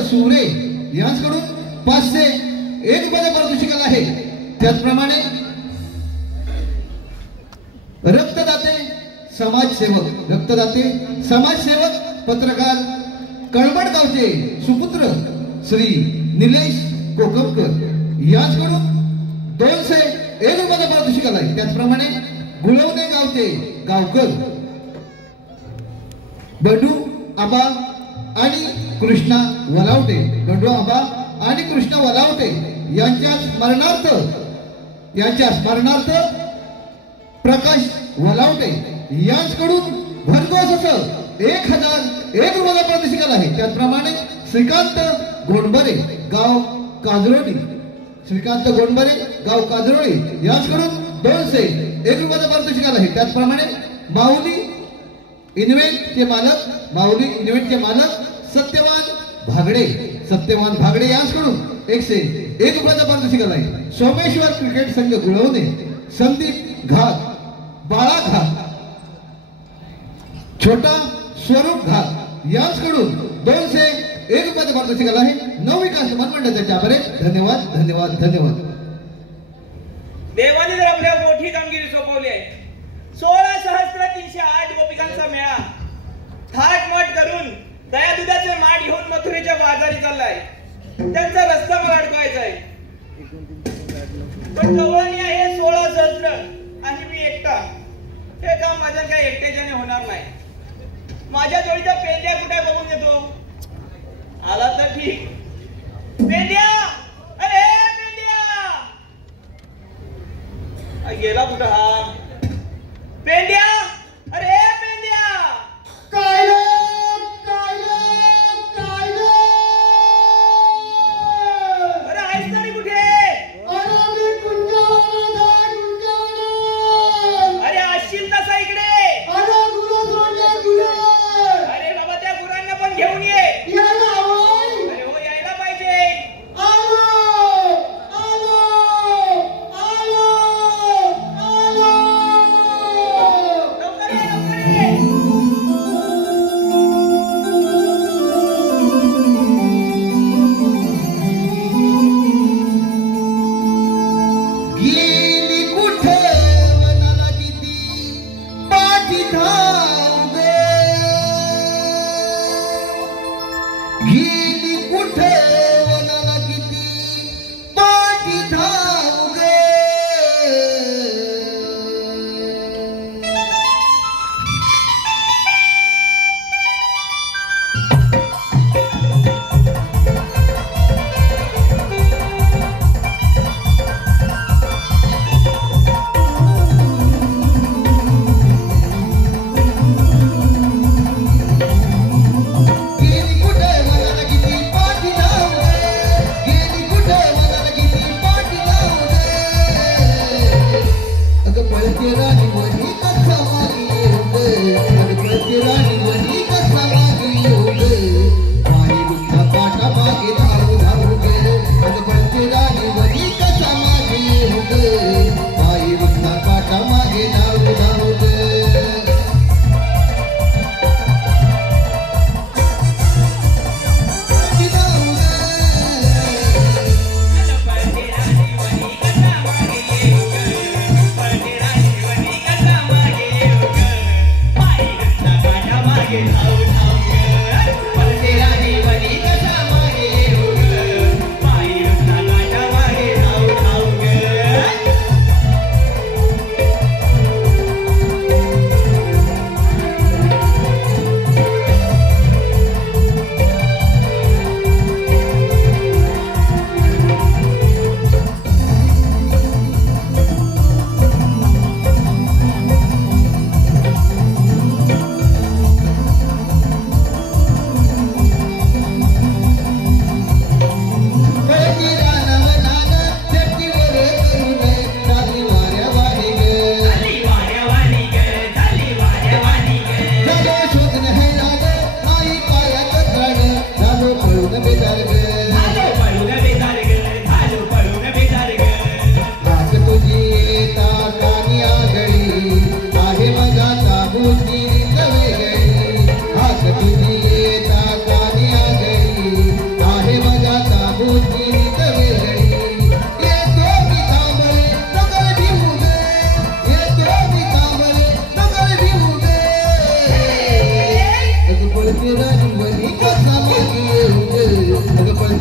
सुरे यांच्याकडून 501 रुपयाचं पारितोषिक आलं आहे. त्याचप्रमाणे रक्तदाते समाजसेवक पत्रकार कळवण गावचे सुपुत्र श्री निलेश कोकमकर यांच्याकडून 201 रुपयाचं पारितोषिक आलं आहे. त्याचप्रमाणे गुळवणे गावचे गावकर बंडू आबा आणि कृष्णा वलावटे यांच्या स्मरणार्थ प्रकाश वलावटे यांच्याकडून भरघोस असं 1001 रुपयाचं पारितोषिक आलं आहे. त्याचप्रमाणे श्रीकांत गोंडबरे गाव काजरोळी यांच्याकडून 201 रुपयाचं पारितोषिक आलं आहे. त्याचप्रमाणे माऊली इन्व्हेंटचे मालक सत्यवान भागडे यांच्याकडून 101 रुपयाचं पारितोषिक आलं आहे. सोमेश्वर क्रिकेट संघ गुळवणे संदीप बाळा घात छोटा स्वरूप घात यांच्याकडून 201 रुपयाचं पारितोषिक आलं आहे. नवविकास मंडळाचे आभार. धन्यवाद. देवाने जर आपल्यावर मोठी कामगिरी सोपवली आहे. 16,308 गोपिकांचा मेळा थाटमाट करून दया दुधाचे माठ घेऊन मथुरेच्या बाजारी चाललाय. त्यांचा रस्ता मला अडकवायचा आहे. पण गवळणी आहे 16 सहस्त्र आणि मी एकटा. हे काम माझ्या काही एकट्याच्याने होणार नाही. माझ्या जोडीचा पेंड्या कुठे बघून येतो. आला तर ठीक. पेंड्या, अरे पेंड्या, गेला कुठं हा पेंड्या? अरे पेंड्या, अरे आहेस तरी कुठे? अरे असशील तसा इकडे. अरे बाबा त्या गुरांना पण घेऊन ये. अरे हो यायला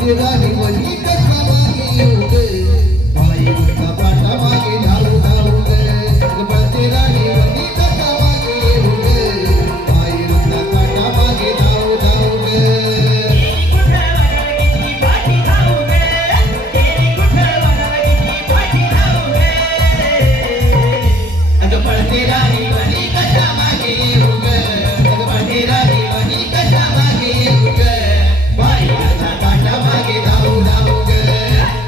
पळते राणी वही कसा मागे येऊ गे बाई उठा पाटा मागे धावू धावू गे पळते राणी वही कसा मागे येऊ गे बाई उठा पाटा मागे धावू धावू गे पळते राणी वही कसा मागे येऊ गे पळते राणी वही कसा मागे येऊ गे बाई उठा पाटा मागे धावू धावू गे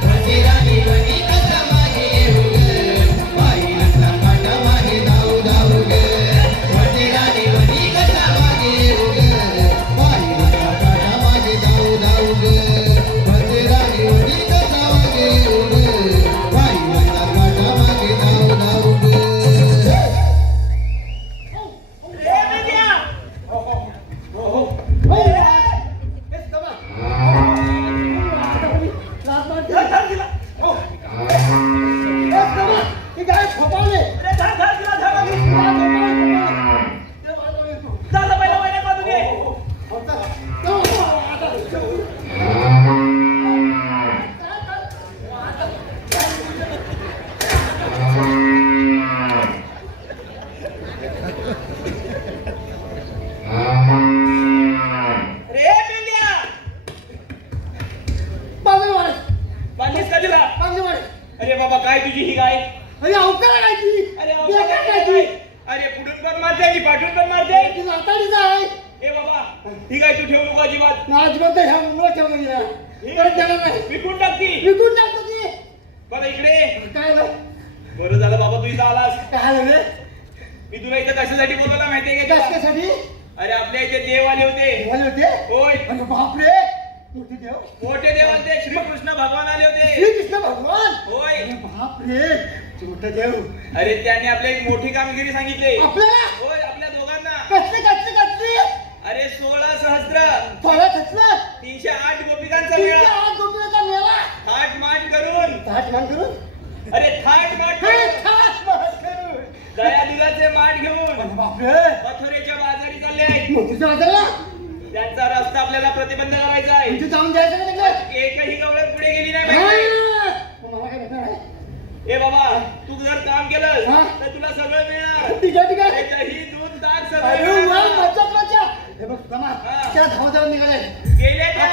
पळते राणी वही कसा मागे येऊ गे बाई उठा पाटा मागे धावू धावू गे पळते राणी वही कसा मागे येऊ गे बाई उठा पाटा मागे धावू धावू गे पळते राणी वही कसा मागे येऊ गे बाई उठा पाटा मागे धावू धावू गे रे मेंढ्या! अरे धर, धर, तिला धर आधी. झालं पहिलं वैरण बांधून घे. रे मेंढ्या! बांधलीस का तिला? अरे बाबा काय तुझी ही गाय अरे अवकाळ काय? अरे पुढून पण मारते आणि पाठून पण मारते ए बाबा ही गाय तू ठेवू नको अजिबात विकून टाकती बघा इकडे बरं झालं बाबा तू इथं आलास मी तुला इथं कशासाठी बोलवला माहितीये का तुला? अरे आपल्या इथे देव आले होते होय मोठे देव आले श्रीकृष्ण भगवान आले होते होय अरे त्यांनी आपल्या एक मोठी कामगिरी सांगितली होय आपल्या दोघांना अरे 16 सहस्त्र 308 गोपिकांचा मेळा थाट माट करून अरे थाट माट करून दया दुधाचे माठ घेऊन मथुरेच्या बाजारी चालले आहेत त्यांचा रस्ता आपल्याला प्रतिबंध करायचा आहे एकही गवळण पुढे गेली नाही पाहिजे. ए बाबा तू जर काम केलं तर तुला सगळं मिळणार दही दूध ताक सगळं निघाले गेले त्या.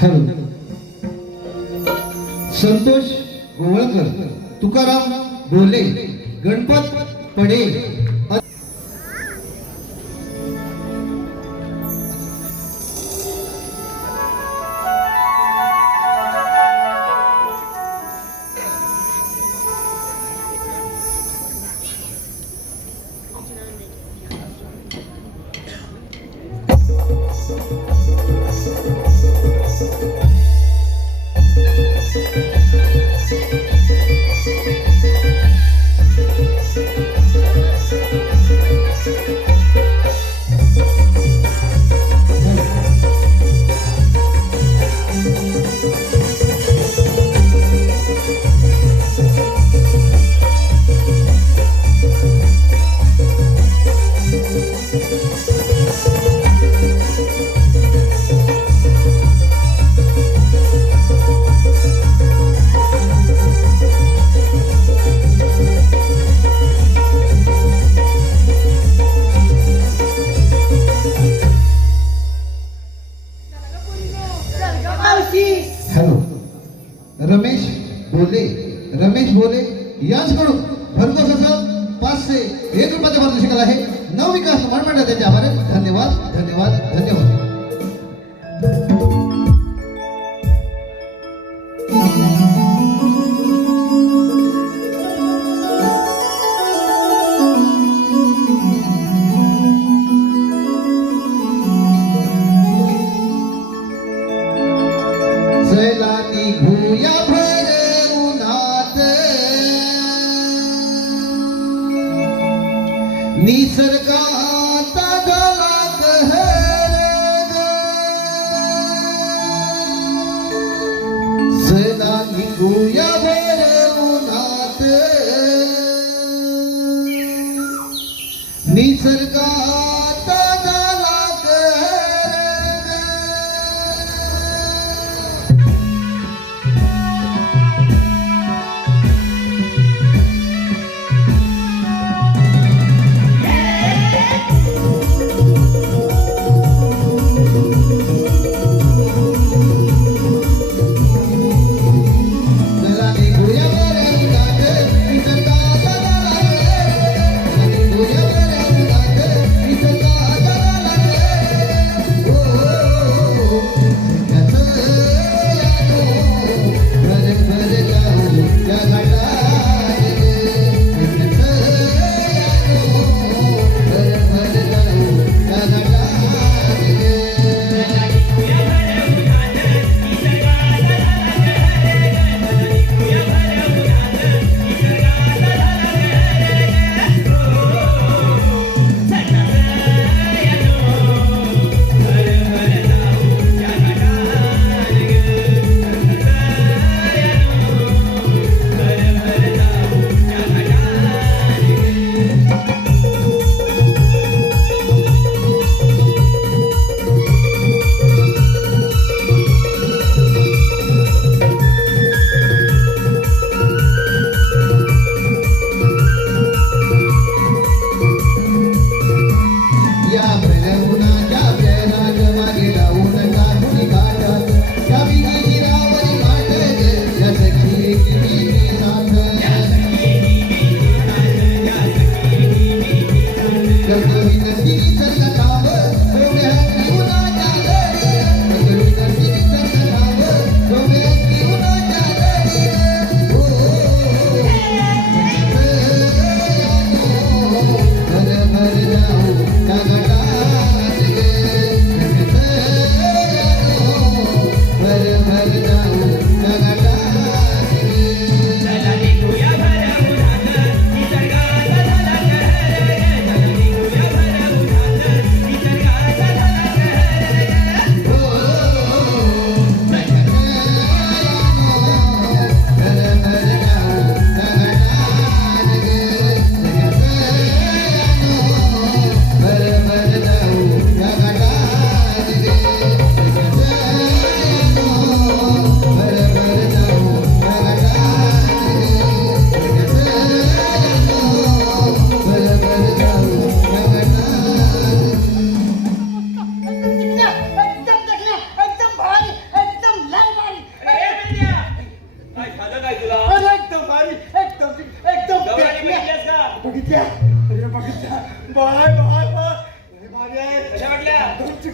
हॅलो संतोष गोवळकर तुकाराम डोले गणपत पडे रमेश भोले यांच्याकडून भरघोस असं 501 रुपयाचं पारितोषिक आहे. नवविकास महामंडळ त्यांचे आभार आहेत. धन्यवाद धन्यवाद धन्यवाद.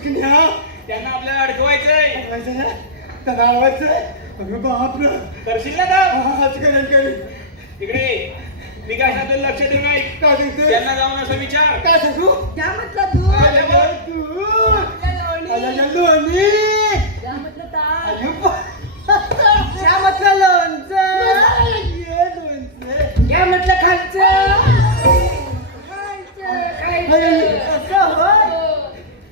चिकन्या त्यांना आपल्याला अडकवायचंय. त्याला आवायचंय. अगं बापरे, करशील ना काम? आज करेन. तिकडे मी काय सांगतो लक्ष देऊ नाही. काय सांगतोय? त्यांना जाऊन असं विचार. काय सांगू? त्या म्हटलं दूध काय बोल? तू त्या लोणी. लोणी. त्या म्हटलं ताक. अगं बा- त्या म्हटलं लोणचं. ये लोणचं. या म्हटलं खायचं असं होय?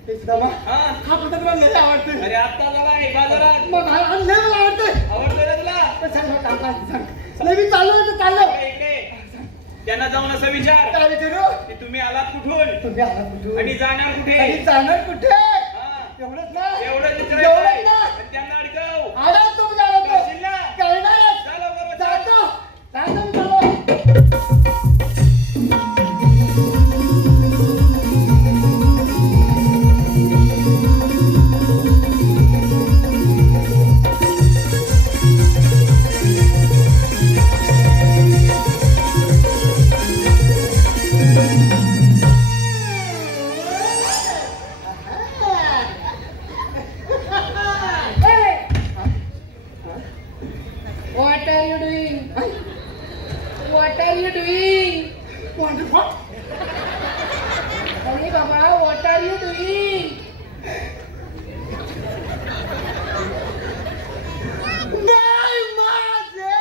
हे सुदामा, हा? हा पदार्थ मला लय आवडतोय. अरे आत्ता झालाय बाजारात. मग हा लय मला आवडतोय. आवडतोय ना तुला? पण सांग मला काम सांग. लय मी चाललो. इकडे, इकडे. त्यांना जाऊन असं विचार काय विचारू? की तुम्ही आलात कुठून तुम्ही आला कुठून? आणि जाणार कुठे. आणि जाणार कुठे? हा. एवढंच ना? एवढं एवढंच विचारायचं ना? आणि त्यांना अडकव. आला तू जाणार तो. करशील ना? करणारच. जा लवकर बसा. जातो मी चाललो. What are you doing? What are you doing? Wonderful. अरे बाबा, what are you doing? नाही माझे.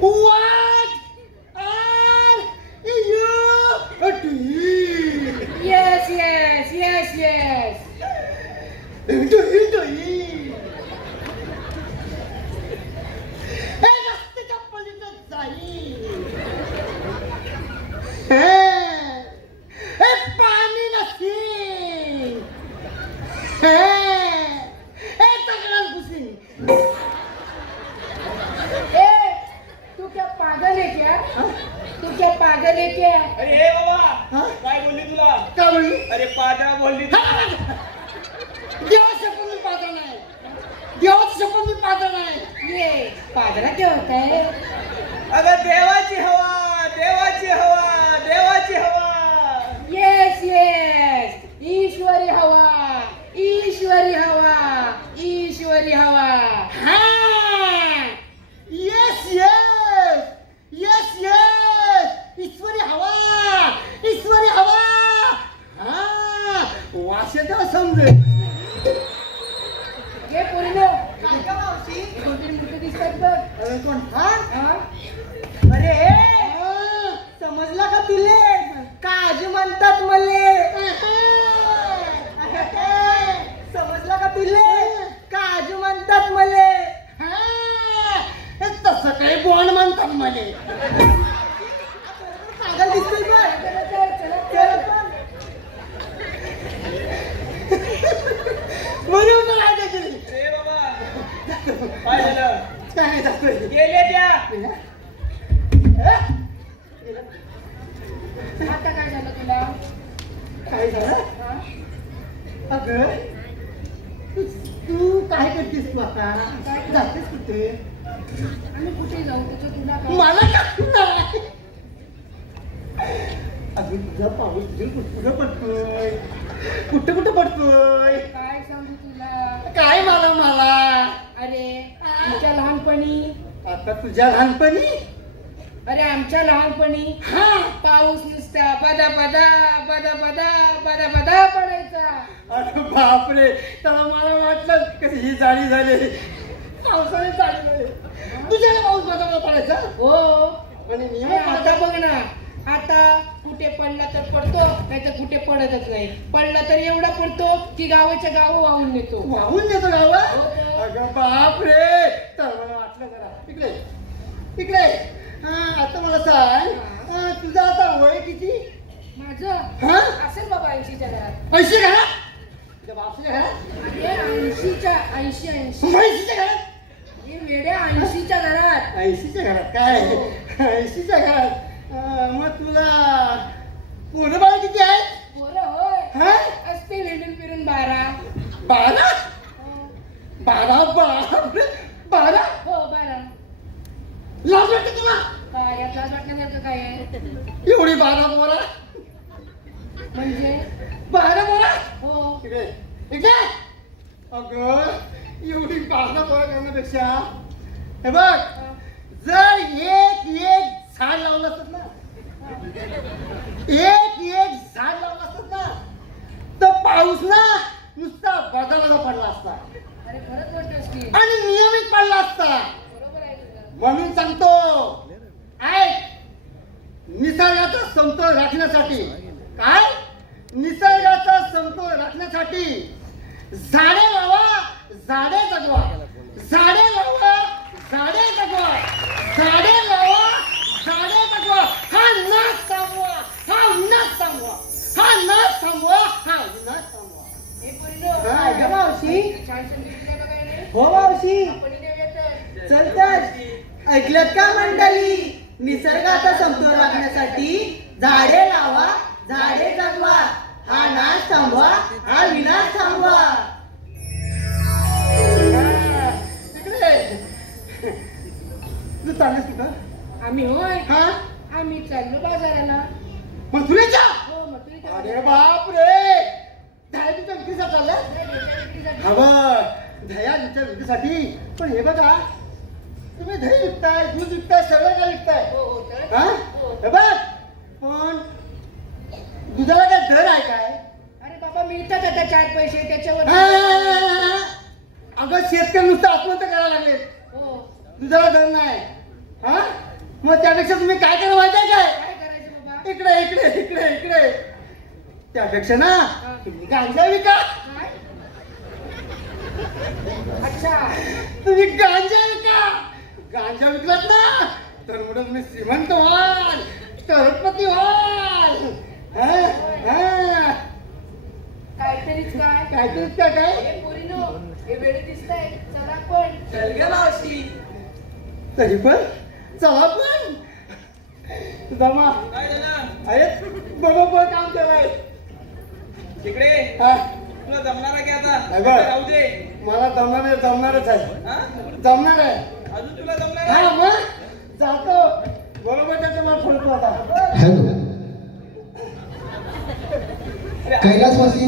What are you doing? Yes, yes, yes, yes. doing? हे रस्त्याच्या पलीकडे जाईल. हे पाणी नसेल. हे दगडात घुसेल. ए, तू क्या पागल है क्या? तू क्या पागल है क्या? अरे हे बाबा हा? काय बोलली तुला? का बोलली? अरे पादरा बोलली तुला. देवाची शपथ मी पाहता नाही. देवाची शपथ मी पाहता नाही. ये पागला क्या होता है? अगं देवाची हवा, देवाची हवा, देवाची हवा. Yes, yes. ईश्वरी हवा, ईश्वरी हवा, ईश्वरी हवा. हा. Yes, yes. Yes, yes. ईश्वरी हवा. ईश्वरी हवा. हा. वास येतो समजेल. हे पोरीनो, काय गं मावशी? दोन-तीन मुलं दिसतात बघ. अरे कोण? हा? हा? अरे हा. समजला का तुले? काजू म्हणतात मले. समजला का तुले? काजू म्हणतात मले. हा. हे तसं काही बॉन्ड म्हणतात मले. पागल दिसतोय बघ. चला, चला, चला, चल चला. पण. बरोबर आहे त्याची. ए बाबा काय झालं? काय नाही जातोय. गेले त्या. आता काय झालं तुला? काय झालं? हा? अगं तू काय करतेस तू आता? जातेस कुठे? आम्ही कुठे जाऊ त्याचं तुला काय? मला काय? अगं तुझा पाऊस तुझे कुठं पडतोय? कुठं कुठं पडतोय? काय सांगू तुला? काय मला अरे आमच्या लहानपणी आता तुझ्या लहानपणी अरे आमच्या लहानपणी हा पाऊस नुसता बदा बदा बदा बदा बदा बदा पडायचा. अरे बापरे तेव्हा मला वाटलं कशी ही जाळी झाली पावसाने जाळी झाली तुझ्याला पाऊस बदलला पडायचा हो आणि हे नियम आता बघ ना, आता कुठे पडला तर पडतो नाही तर कुठे पडतच नाही. पडला तर एवढा पडतो की गावाच्या गाव वाहून नेतो. वाहून देतो गावा हो. अगं बापरे तर मला वाटलं जरा इकडे इकडे हा आता मला सांग तुझं आता वय किती माझं हा असेल बाबा 80च्या घरात. 80 घरात तुझ्या बापच्या घरात अरे 80च्या 80 80च्या घरात हे वेड्या 80च्या घरात. 80च्या घरात काय 80च्या घरात मग तुला पोरं बाळ किती आहे पोरं होय हा असते हिंडून फिरून 12. 12 हो 12 बापरे 12 हो 12. लाज वाटते तुला काय यात लाज वाटण्यासारखं काय आहे? एवढी 12 पोरा म्हणजे बारा बोला हो इकडे इकडे अगं एवढी बारा बोला करण्यापेक्षा हे बघ जर एक झाड लावलं असत ना एक झाड लावलं असत ना तर पाऊस ना नुसता बदलाला पडला असता अरे खरंच वाटतंस की आणि नियमित पडला असता बरोबर आहे तुझं. म्हणून सांगतो ऐक निसर्गाचा समतोल राखण्यासाठी काय निसर्गाचा समतोल राखण्यासाठी झाडे लावा झाडे जगवा झाडे लावा झाडे जगवा झाडे लावा झाडे जगवा हा नाश थांबवा हा विनाश थांबवा हा नाश थांबवा हा विनाश थांबवा हे पोरीनो, काय ग मावशी छान संगीत दिलंय बघा याने. हो मावशी आपण इथे येतोय. चलतात ऐकलत का मंडळी निसर्गाचा समतोल राखण्यासाठी झाडे लावा झाडे जगवा हा नाश थांबवा हा विनाश थांबवा तू चाललीस तिथं आम्ही होय हा आम्ही चाललो बाजाराला मथुरेच्या हो मग तुम्ही काय अरे बाप रे दह्याच्या विक्रीसाठी चाललं विक्रीसाठी? हवं दह्याच्या विक्रीसाठी पण हे बघा तुम्ही दही विकताय दूध विकताय सगळं काय विकताय हो हो तर हा हो. हे बघ पण दुधाला काय दर आहे काय अरे बाबा मिळतात आता 4 पैसे त्याच्यावर हा, अगं शेतकरी नुसतं आत्महत्या करायला लागले हो दुधाला दर नाही हा मग त्यापेक्षा तुम्ही काय करा माहिती आहे काय काय करायचं बाबा इकडे इकडे इकडे इकडे त्यापेक्षा ना तुम्ही गांजा विका काय अच्छा तुम्ही गांजा विका गांजा विकलात ना तर म्हणून तुम्ही श्रीमंत व्हाल करोडपती व्हाल हा, हा. काहीतरीच काय काय तेच का काय हे पोरीनो हे वेळ दिसतंय चला पण चल ग मावशी तरी पण चला पण जमा काय झालं अरे बरोबर काम केलंय तिकडे हा तुला जमणार आहे की आता नाही बा. राहू दे मला जमणारच आहे हा जमणार आहे अजून तुला जमणार हा आहे मग जातो बरोबर त्याचं मला फोडतो आता हॅलो कैलासवासी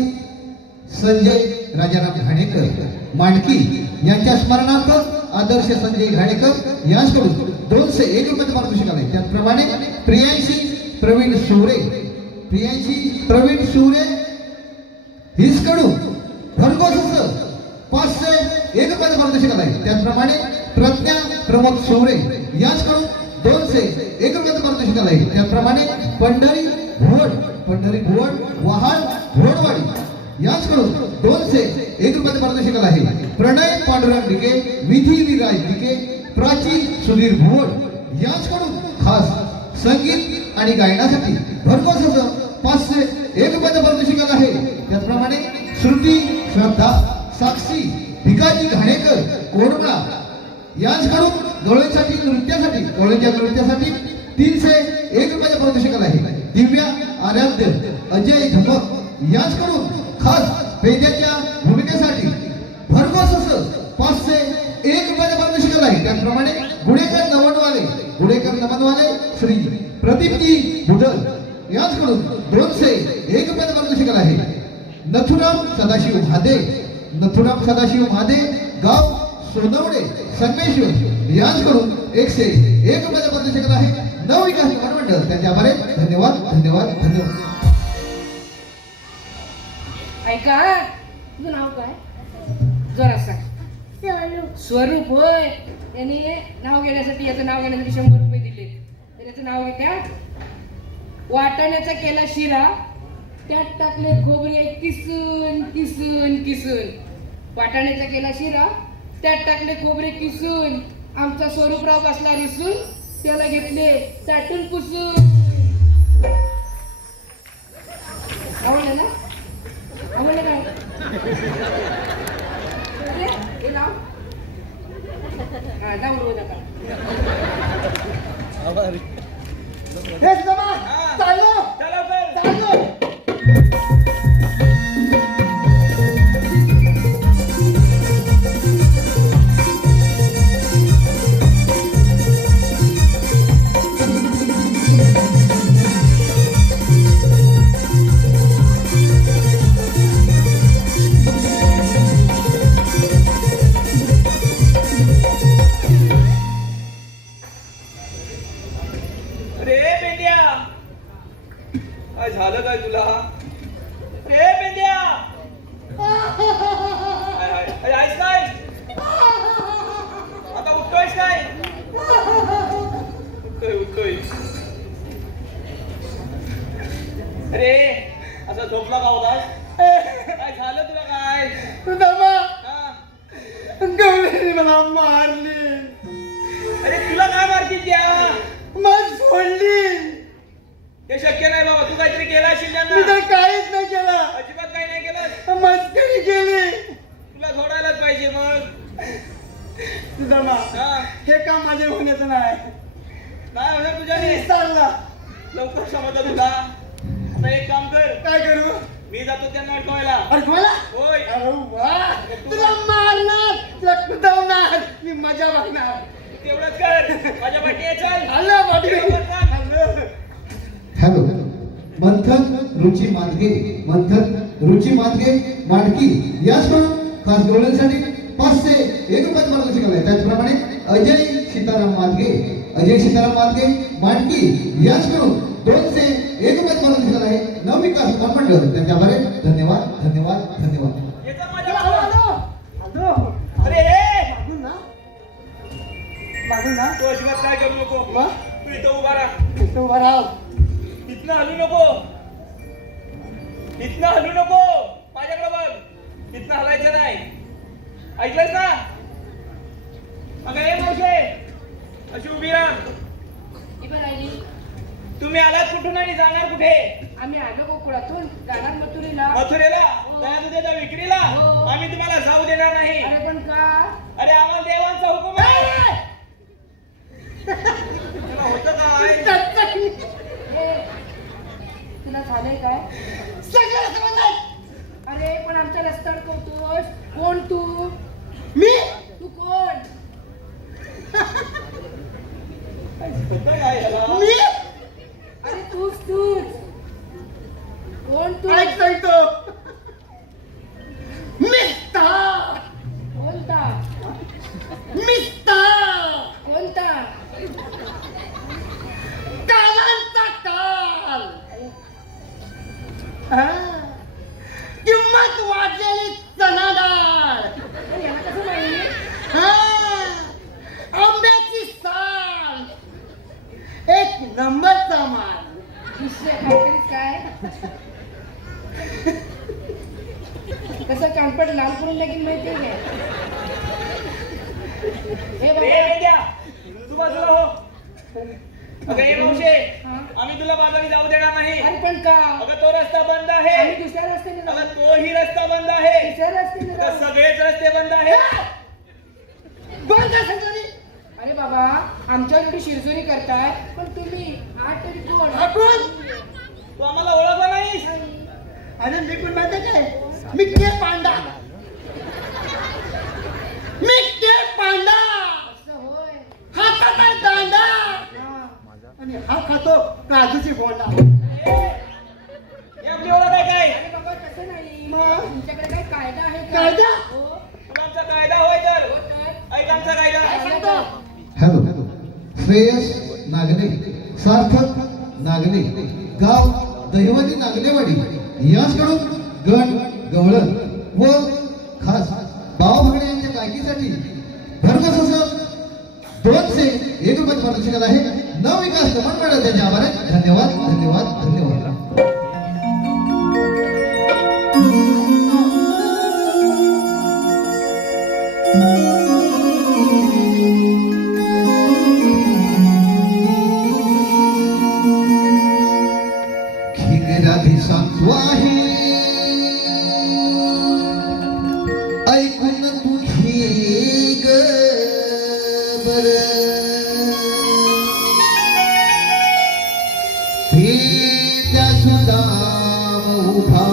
संजय राजाराम घाणेकर मांडकी यांच्या स्मरणार्थ आदर्श संजय घाणेकर यांच्याकडून 201 रुपयाचं पारितोषिक आले त्याचप्रमाणे प्रियांशी प्रवीण शिवरे हिसकडून भरघोस 501 रुपयाचं पारितोषिक आले त्याचप्रमाणे प्रज्ञा प्रमोद शिवरे यांच्याकडून 201 रुपयाचं पारितोषिक आले त्याचप्रमाणे पंढरी भुवड वहाड घोडवाडी यांच्याकडून 201 रुपयाचं पारितोषिक आहे प्रणय पांडुरंग डिके विधी विराज डिके प्राची सुधीर भुवड यांच्याकडून खास संगीत आणि गायनासाठी भरघोस 501 रुपयाचं पारितोषिक आहे त्याचप्रमाणे श्रुती श्रद्धा साक्षी भिकाजी घाणेकर कोडमळा यांच्याकडून गवळींच्या नृत्यासाठी 301 रुपयाचं पारितोषिक आहे दिव्या आराध्य अजय धमक यांच्याकडून खास पेद्याच्या भूमिकेसाठी भरघोस 501 रुपयाचं पारितोषिक आहे त्याचप्रमाणे गुडेकर नमनवाले श्री प्रदीपजी बुदल यांच्याकडून 201 रुपयाचं पारितोषिक आहे नथुराम सदाशिव महादे गाव सोनवडे संगमेश्वर यांच्याकडून 101 रुपयाचं पारितोषिक आहे नवविकास निर्माण मंडळ त्यांचे आभार आहे. धन्यवाद ऐका तुझं नाव काय जरा सांग स्वरूप होय यांनी नाव घेण्यासाठी याचं नाव घेण्यासाठी 100 रुपये दिले तर याचं नाव घेत्या वाटाण्याचा केला शिरा त्यात टाकले खोबरे किसून वाटाण्याचा केला शिरा त्यात टाकले खोबरे किसून आमचा स्वरूपराव बसला रुसून त्याला घेतले चाटून पुसून आवडलं ना आवडलं काय हे नाव हा जाऊ नका हे जमा चाललो चला तर चाललो काय झालं काय तुला ए पेंद्या आहेस काय आता उठतोयस काय उठतोय अरे असं झोपला का होतास काय झालं तुला काय सुदामा हा? गौरीने मला मारली अरे तुला काय मारतील त्या मग सोडली ते शक्य नाही बाबा तू काहीतरी केला असेल मी त्यांना तर काहीच नाही केलं अजिबात काही नाही केलं मस्करी केली तुला सोडायलाच पाहिजे मग सुदामा हा हे काम माझे होण्याचं नाही नाही होणार तुझ्याने चालला लवकर समजलं तुला आता एक काम कर काय करू मी जातो त्यांना अडकवायला अरे मला होय अरे वा तुला मारणार तुला कुदवणार मी मजा बघणार तेवढंच कर माझ्या पाठी चल आलं पाठी लवकर चाल. आलं हॅलो मंथन रुची मांडगे मंथन रुची मांडगे मांडकी याचकडून खास गवळ्यांसाठी 500 एक रुपयात मार्गदर्शन आहे. त्याचप्रमाणे अजय सीताराम मांडगे मांडकी याचकडून 200 एक रुपयात मार्गदर्शन आहे. नवविकास महामंडळ त्यांच्याद्वारे धन्यवाद धन्यवाद धन्यवाद. याचा माझ्या आलो मागं. आलो आलो अरे हे मागून ना तू अजिबात काय करू नको मग तू इथं उभा राहा इथं उभा राहा इथनं हलू नको इथनं हलू नको माझ्याकडे बघ इथनं हलायचं नाही ऐकलंस ना अगं हे मावशे अशी उभी राहा इकडे राहिली. तुम्ही आलात कुठून आणि जाणार कुठे आम्ही आलो गोकुळातून जाणार मथुरेला. मथुरेला हो. दया दुधाच्या विक्रीला हो. आम्ही तुम्हाला जाऊ देणार नाही अरे पण का अरे आम्हाला देवांचा हुकूम आहे तुला होतं काय हे, तुला झालंय काय सगळं समजलं अरे पण आमच्या रस्त्यावर करतोस कोण तू मी तू कोण होतं काय याला? मी अरे तूच कोण तू काय सांगतो मिस्ता कोणता मिस्ता कोणता कालांचा काल हा. किंमत वाढलेली चना डाळ अरे याला कसं माहिती हा. आंब्याची साल एक नंबरचा माल दुसऱ्या काहीतरी काय कसं कानपट लाल करून लागेल माहितीये काय हे ए, बाबा वेद्या, तू बाजूला हो अगं हे मावशे हा? आम्ही तुला बाजारी जाऊ देणार नाही अरे पण का अगं तो रस्ता बंद आहे आम्ही दुसऱ्या रस्त्याने जाऊ. अगं तोही रस्ता बंद आहे दुसऱ्या रस्त्याने अगं जाऊ. सगळेच रस्ते बंद आहेत बंद का संजोरी अरे बाबा आमच्या एवढी शिरजोरी करताय पण तुम्ही हा तरी कोण आपण तू आम्हाला ओळखला नाहीस अरे मी कोण माहिती काय मिठे पांडा मिठे पांडा असं होय हातात आहे दांडा हा. आणि हा खातो काजूची बोंडा हे आपली ओळख आहे काय अरे बाबा तसं नाही मग? तुमच्याकडे काय कायदा आहे का कायदा? हो तुला आमचा कायदा होय तर हो तर ऐक आमचा कायदा काय सांगतो हॅलो श्रेयस नागने सार्थक नागने गाव दहिवती नागनेवाडी याचकडून गण गवळण व खास बाबा भागडे यांच्या गायकीसाठी भरघोस असं 200 एक रुपयात मार्गदर्शन आहे. नवविकास महामंडळ त्यांच्या आभार आहे. धन्यवाद धन्यवाद धन्यवाद. खिगराधी सांगतो आहे ऐकून तू खिग बर त्या सुद्धा उभा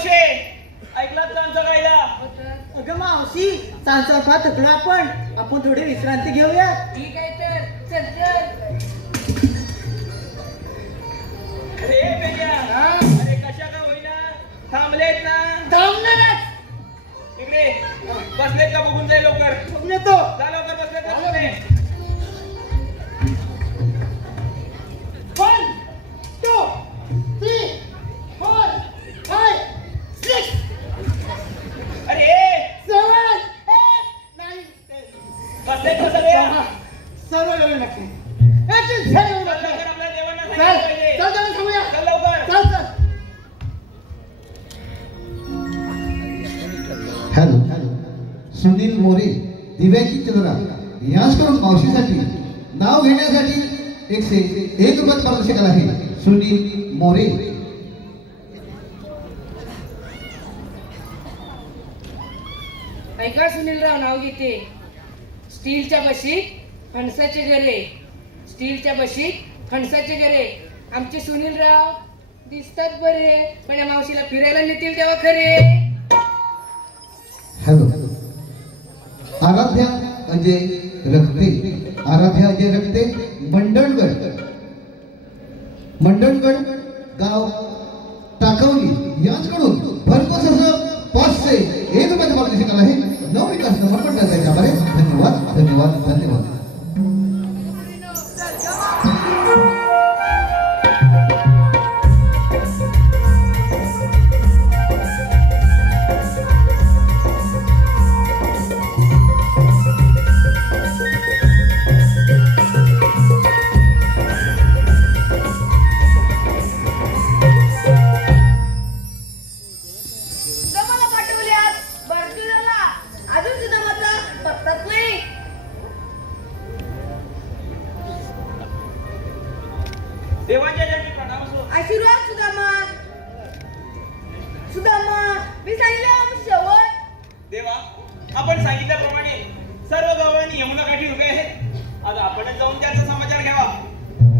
मावशे ऐकलात का आमचा कायदा? अगं मावशी सांचा फार थकला आपण थोडी विश्रांती घेऊया. ठीक आहे तर चल चल. अरे पेंड्या, हा? अरे कशा का होईना थांबलेत ना? थांबणारच. इकडे बसलेत का बघून जाईल लवकर. बघून येतो. जा लवकर बसलेत का बघून ये. 1 2 3 4 5 6 अरे 7 8 9 बसलेत का सगळे? सर्व येऊ नक्की. एक झेल येऊ चल नक्की. लवकर आपल्या देवांना चल सांगितलं पाहिजे. चल जाऊन थांबूया. चल लवकर. चल चल. हॅलो सुनील मोरे दिव्याची चंद्रा याचकडून मावशीसाठी नाव घेण्यासाठी 101 रुपयात पारितोषिक आहे. सुनील मोरे. ऐका सुनीलराव नाव घेते. स्टीलच्या बशी फणसाचे गरे, स्टीलच्या बशी फणसाचे गरे. आमचे सुनीलराव दिसतात बरे, पण या मावशीला फिरायला नेतील तेव्हा खरे. हॅलो आराध्या अजय रखते. आराध्या अजय रखते मंडणगड गाव टाकवली याचकडून भरघोस असं 501 रुपयाचं पारितोषिक आहे. नवविकास मंडळाच्या आभारी. धन्यवाद धन्यवाद धन्यवाद. सुद्धा मला पाठवल्यात बर्दिनाला. अजून सुद्धा माझा पत्ताच नाही. देवांच्या जन्मी प्रणाम असो. आशीर्वाद सुदामा. सुदामा मी सांगितलं शेवट. देवा आपण सांगितल्याप्रमाणे सर्व गावांनी यमुना काठी उभे आहेत. आता आपणच जाऊन त्यांचा समाचार घ्यावा.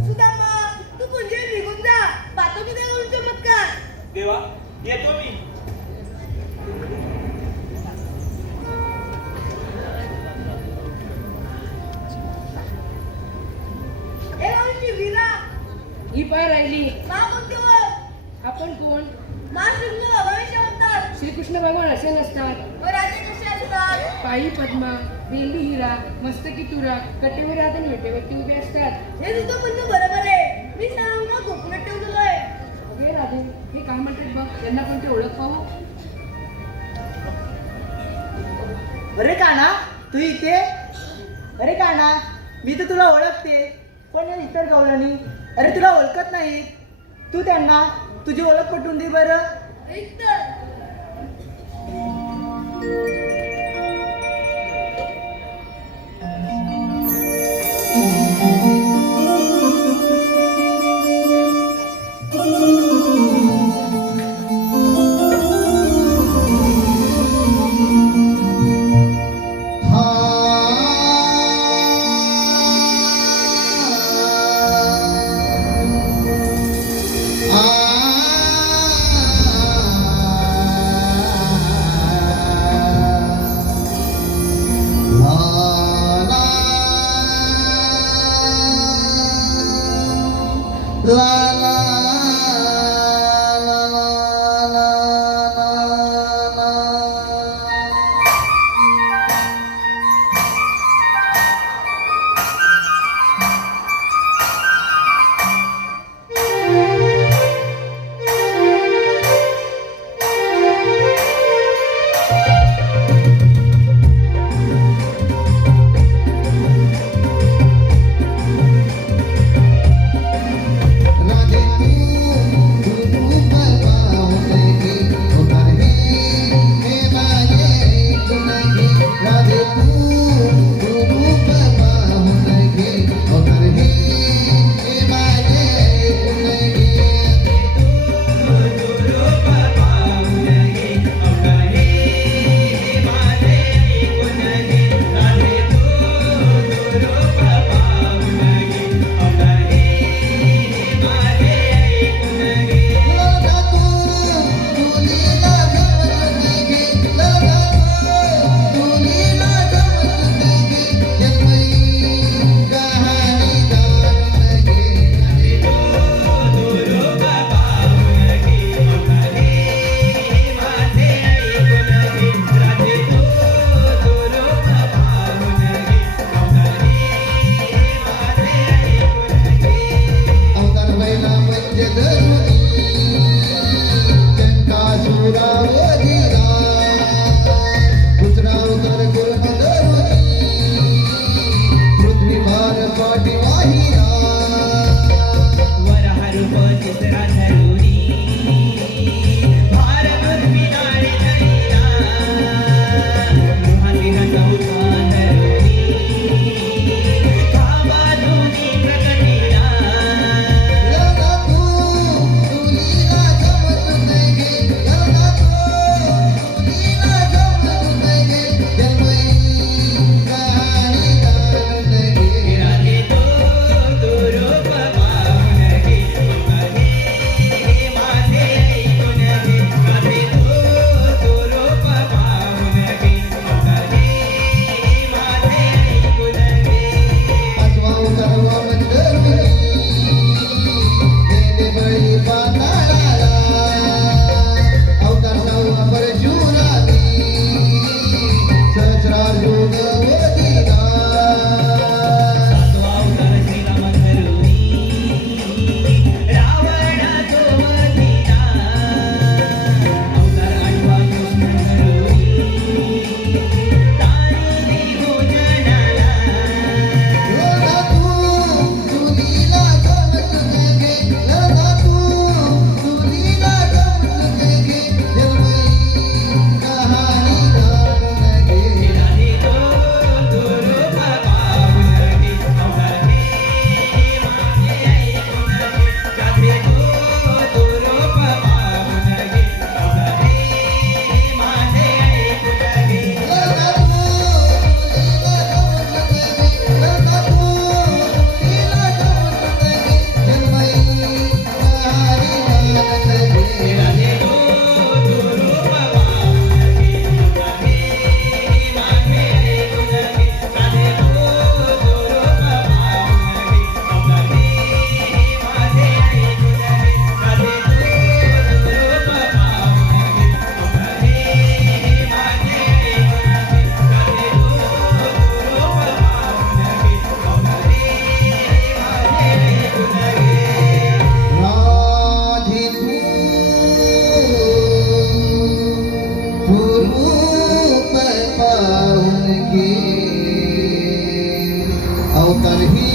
सुदामा तू म्हणजे निघून जा. पाहतो की देवा चमत्कार. देवा येतो मी. ए मावशी वीरा ही पाय राहिली. मा कोणते वर? आपण कोण? मा श्रीकृष्ण भगवान म्हणतात. श्रीकृष्ण भगवान असे नसतात. व राजे कसे असतात? पायी पद्मा, बेंबी हिरा, मस्तकी तुरा, कटेवर आणि वेटेवरती उभे असतात. हे सुद्धा म्हणजे बरोबर आहे. मी सर्वांना गोकुळात ठेवलेलोय. अगे राधे, हे काय म्हणतात बघ, त्यांना कोणते ओळख पाहू. अरे काना तू इथे. अरे काना मी तर तुला ओळखते, पण या इतर गवळणी अरे तुला ओळखत नाही. तू त्यांना तुझी ओळख पटवून दे बरं. ऐक तर. आ अवतरही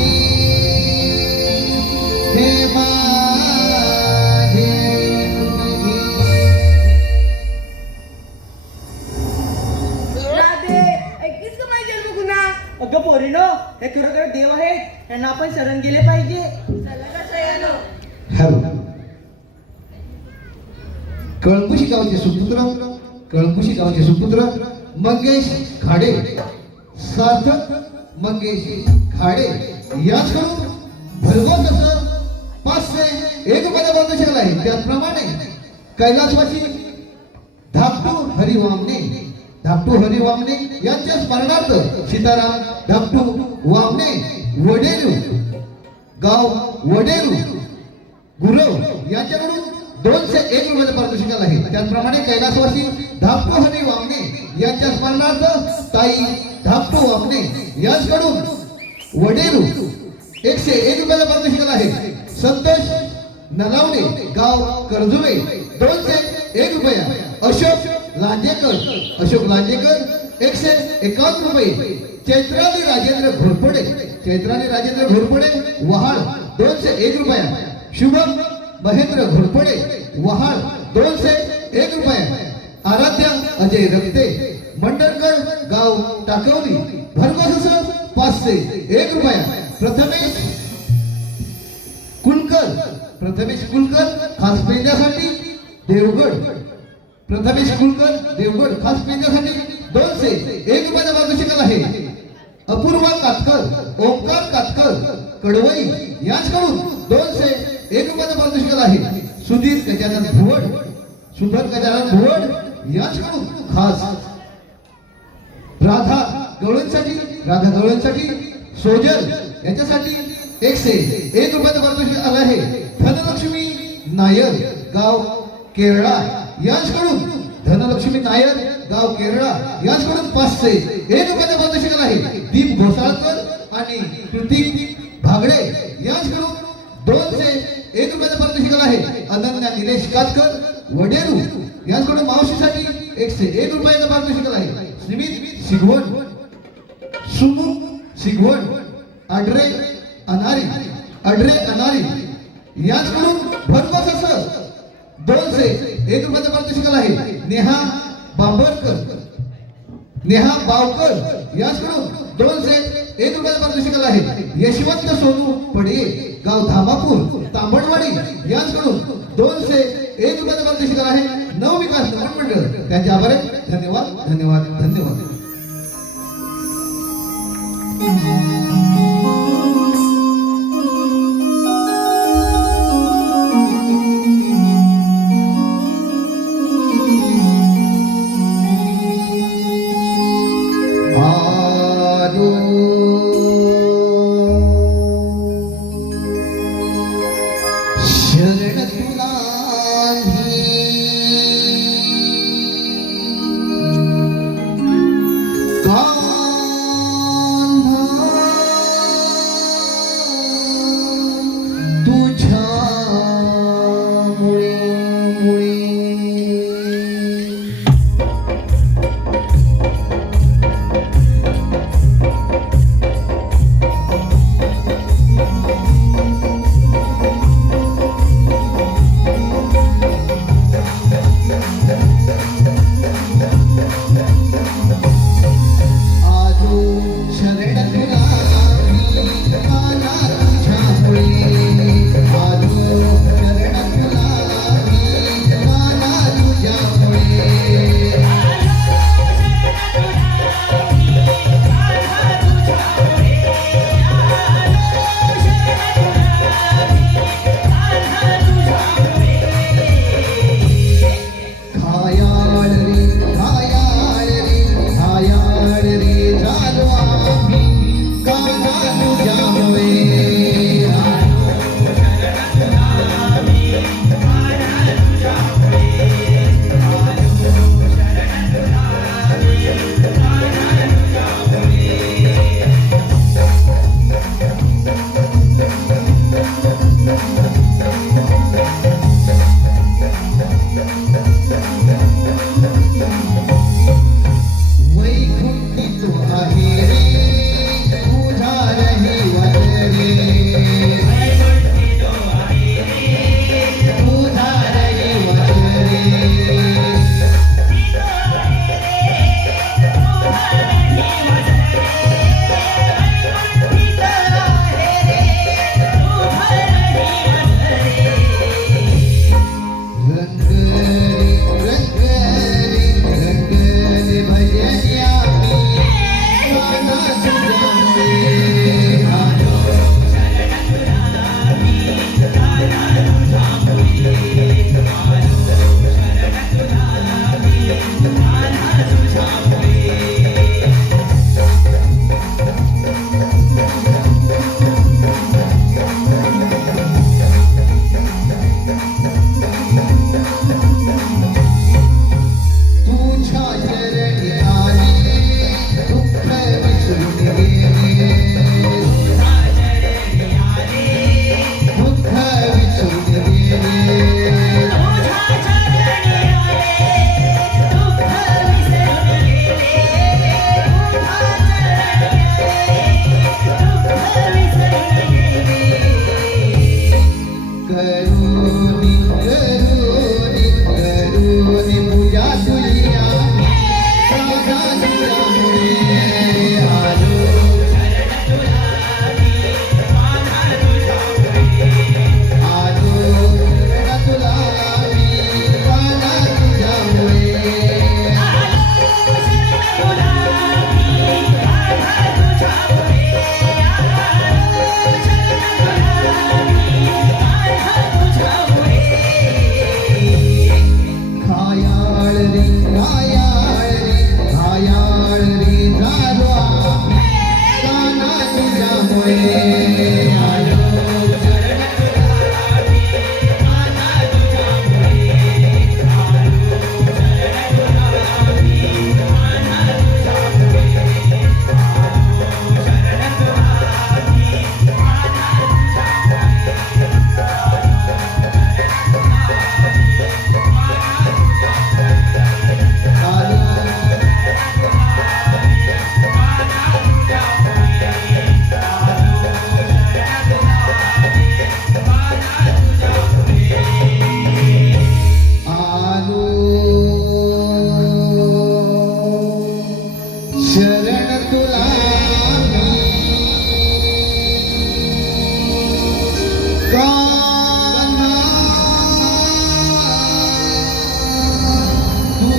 हे माझे मुलगी. राधे ऐकीस का माझी जन्मगुन्हा अगं पोरीनो, हे खरोखर देव आहेत, यांना आपण शरण गेले पाहिजे. चला का शयानो हॅलो. कळंबुशी गावचे सुपुत्र मंगेश खाडे, सार्थक मंगेश खाडे याचकडून भरघोस असं 501 रुपयाचा पारितोषिक आहे. त्याचप्रमाणे कैलासवासी धाकटू हरी वामने यांच्या स्मरणार्थ सीताराम धाकटू वामने वडेरू गाव वडेरू गुरव यांच्याकडून 201 रुपयाचा पारितोषिक आहे. त्याचप्रमाणे कैलासवासी धाकटू हरी वामने यांच्या स्मरणार्थ ताई धाकटू वामने यांच्याकडून वडेरू 101 रुपयाचा पारितोषिक आहे. संतोष नलावणे गाव कर्जुवे 201 रुपया. अशोक लांजेकर 151 रुपये. चैत्राली राजेंद्र घोरपडे वहाळ 201 रुपया. शुभम महेंद्र घोरपडे वहाळ 201 रुपया. आराध्या अजय रक्ते मंडळकर गाव टाकवली भरघोस 501 रुपया. प्रथमेश कुलकर खास पेंड्यासाठी देवगड 201 रुपयाचा पारितोषिक आहे. अपूर्वा कातकर ओंकार कातकर कडवई यांच्याकडून 201 रुपयाचा पारितोषिक आहे. सुधीर गजानन भुवड यांच्याकडून खास राधा गवळणसाठी सोजल यांच्यासाठी 101 रुपयाचा पारितोषिक आला आहे. धनलक्ष्मी नायर गाव केरळा यांच्याकडून 501 रुपयाचा पारितोषिक आहे. दीप घोसाळकर आणि प्रतीक भागडे यांच्याकडून 201 रुपयाचा पारितोषिक आहे. अनन्या निलेश कातकर वडेरू यांच्याकडून मावशीसाठी 101 रुपयाचा पारितोषिक आहे. स्मित सिगवण अड्रे अनारी यांच्याकडून भरघोस असं 201 रुपयाचा पारितोषिक आहे. नेहा बावकर यांच्याकडून 201 रुपयाचा पारितोषिक आहे. यशवंत सोनू पडे गाव धामापूर तांबडवाडी यांच्याकडून 201 रुपयाचा पारितोषिक आहे. नवविकास मंडळ त्यांचे आभार आहे. धन्यवाद. शरण तुला वैकुंठी तो आहे रे तुझा रही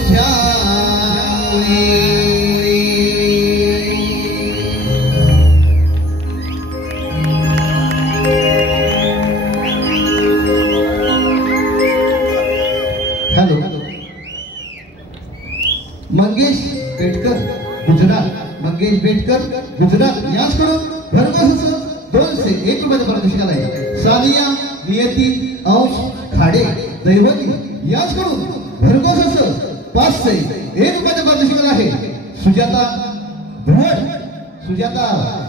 तुझ्या हॅलो मंगेश बेटकर गुजरात मंगेश बेटकर गुजरात याचकडून भरघोस 201 रुपयाचं पारितोषिक आहे. सानिया नियती अंश खाडे दैवती याचकडून भरघोस 501 रुपयाचं पारितोषिक आहे. सुजाता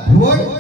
भुवड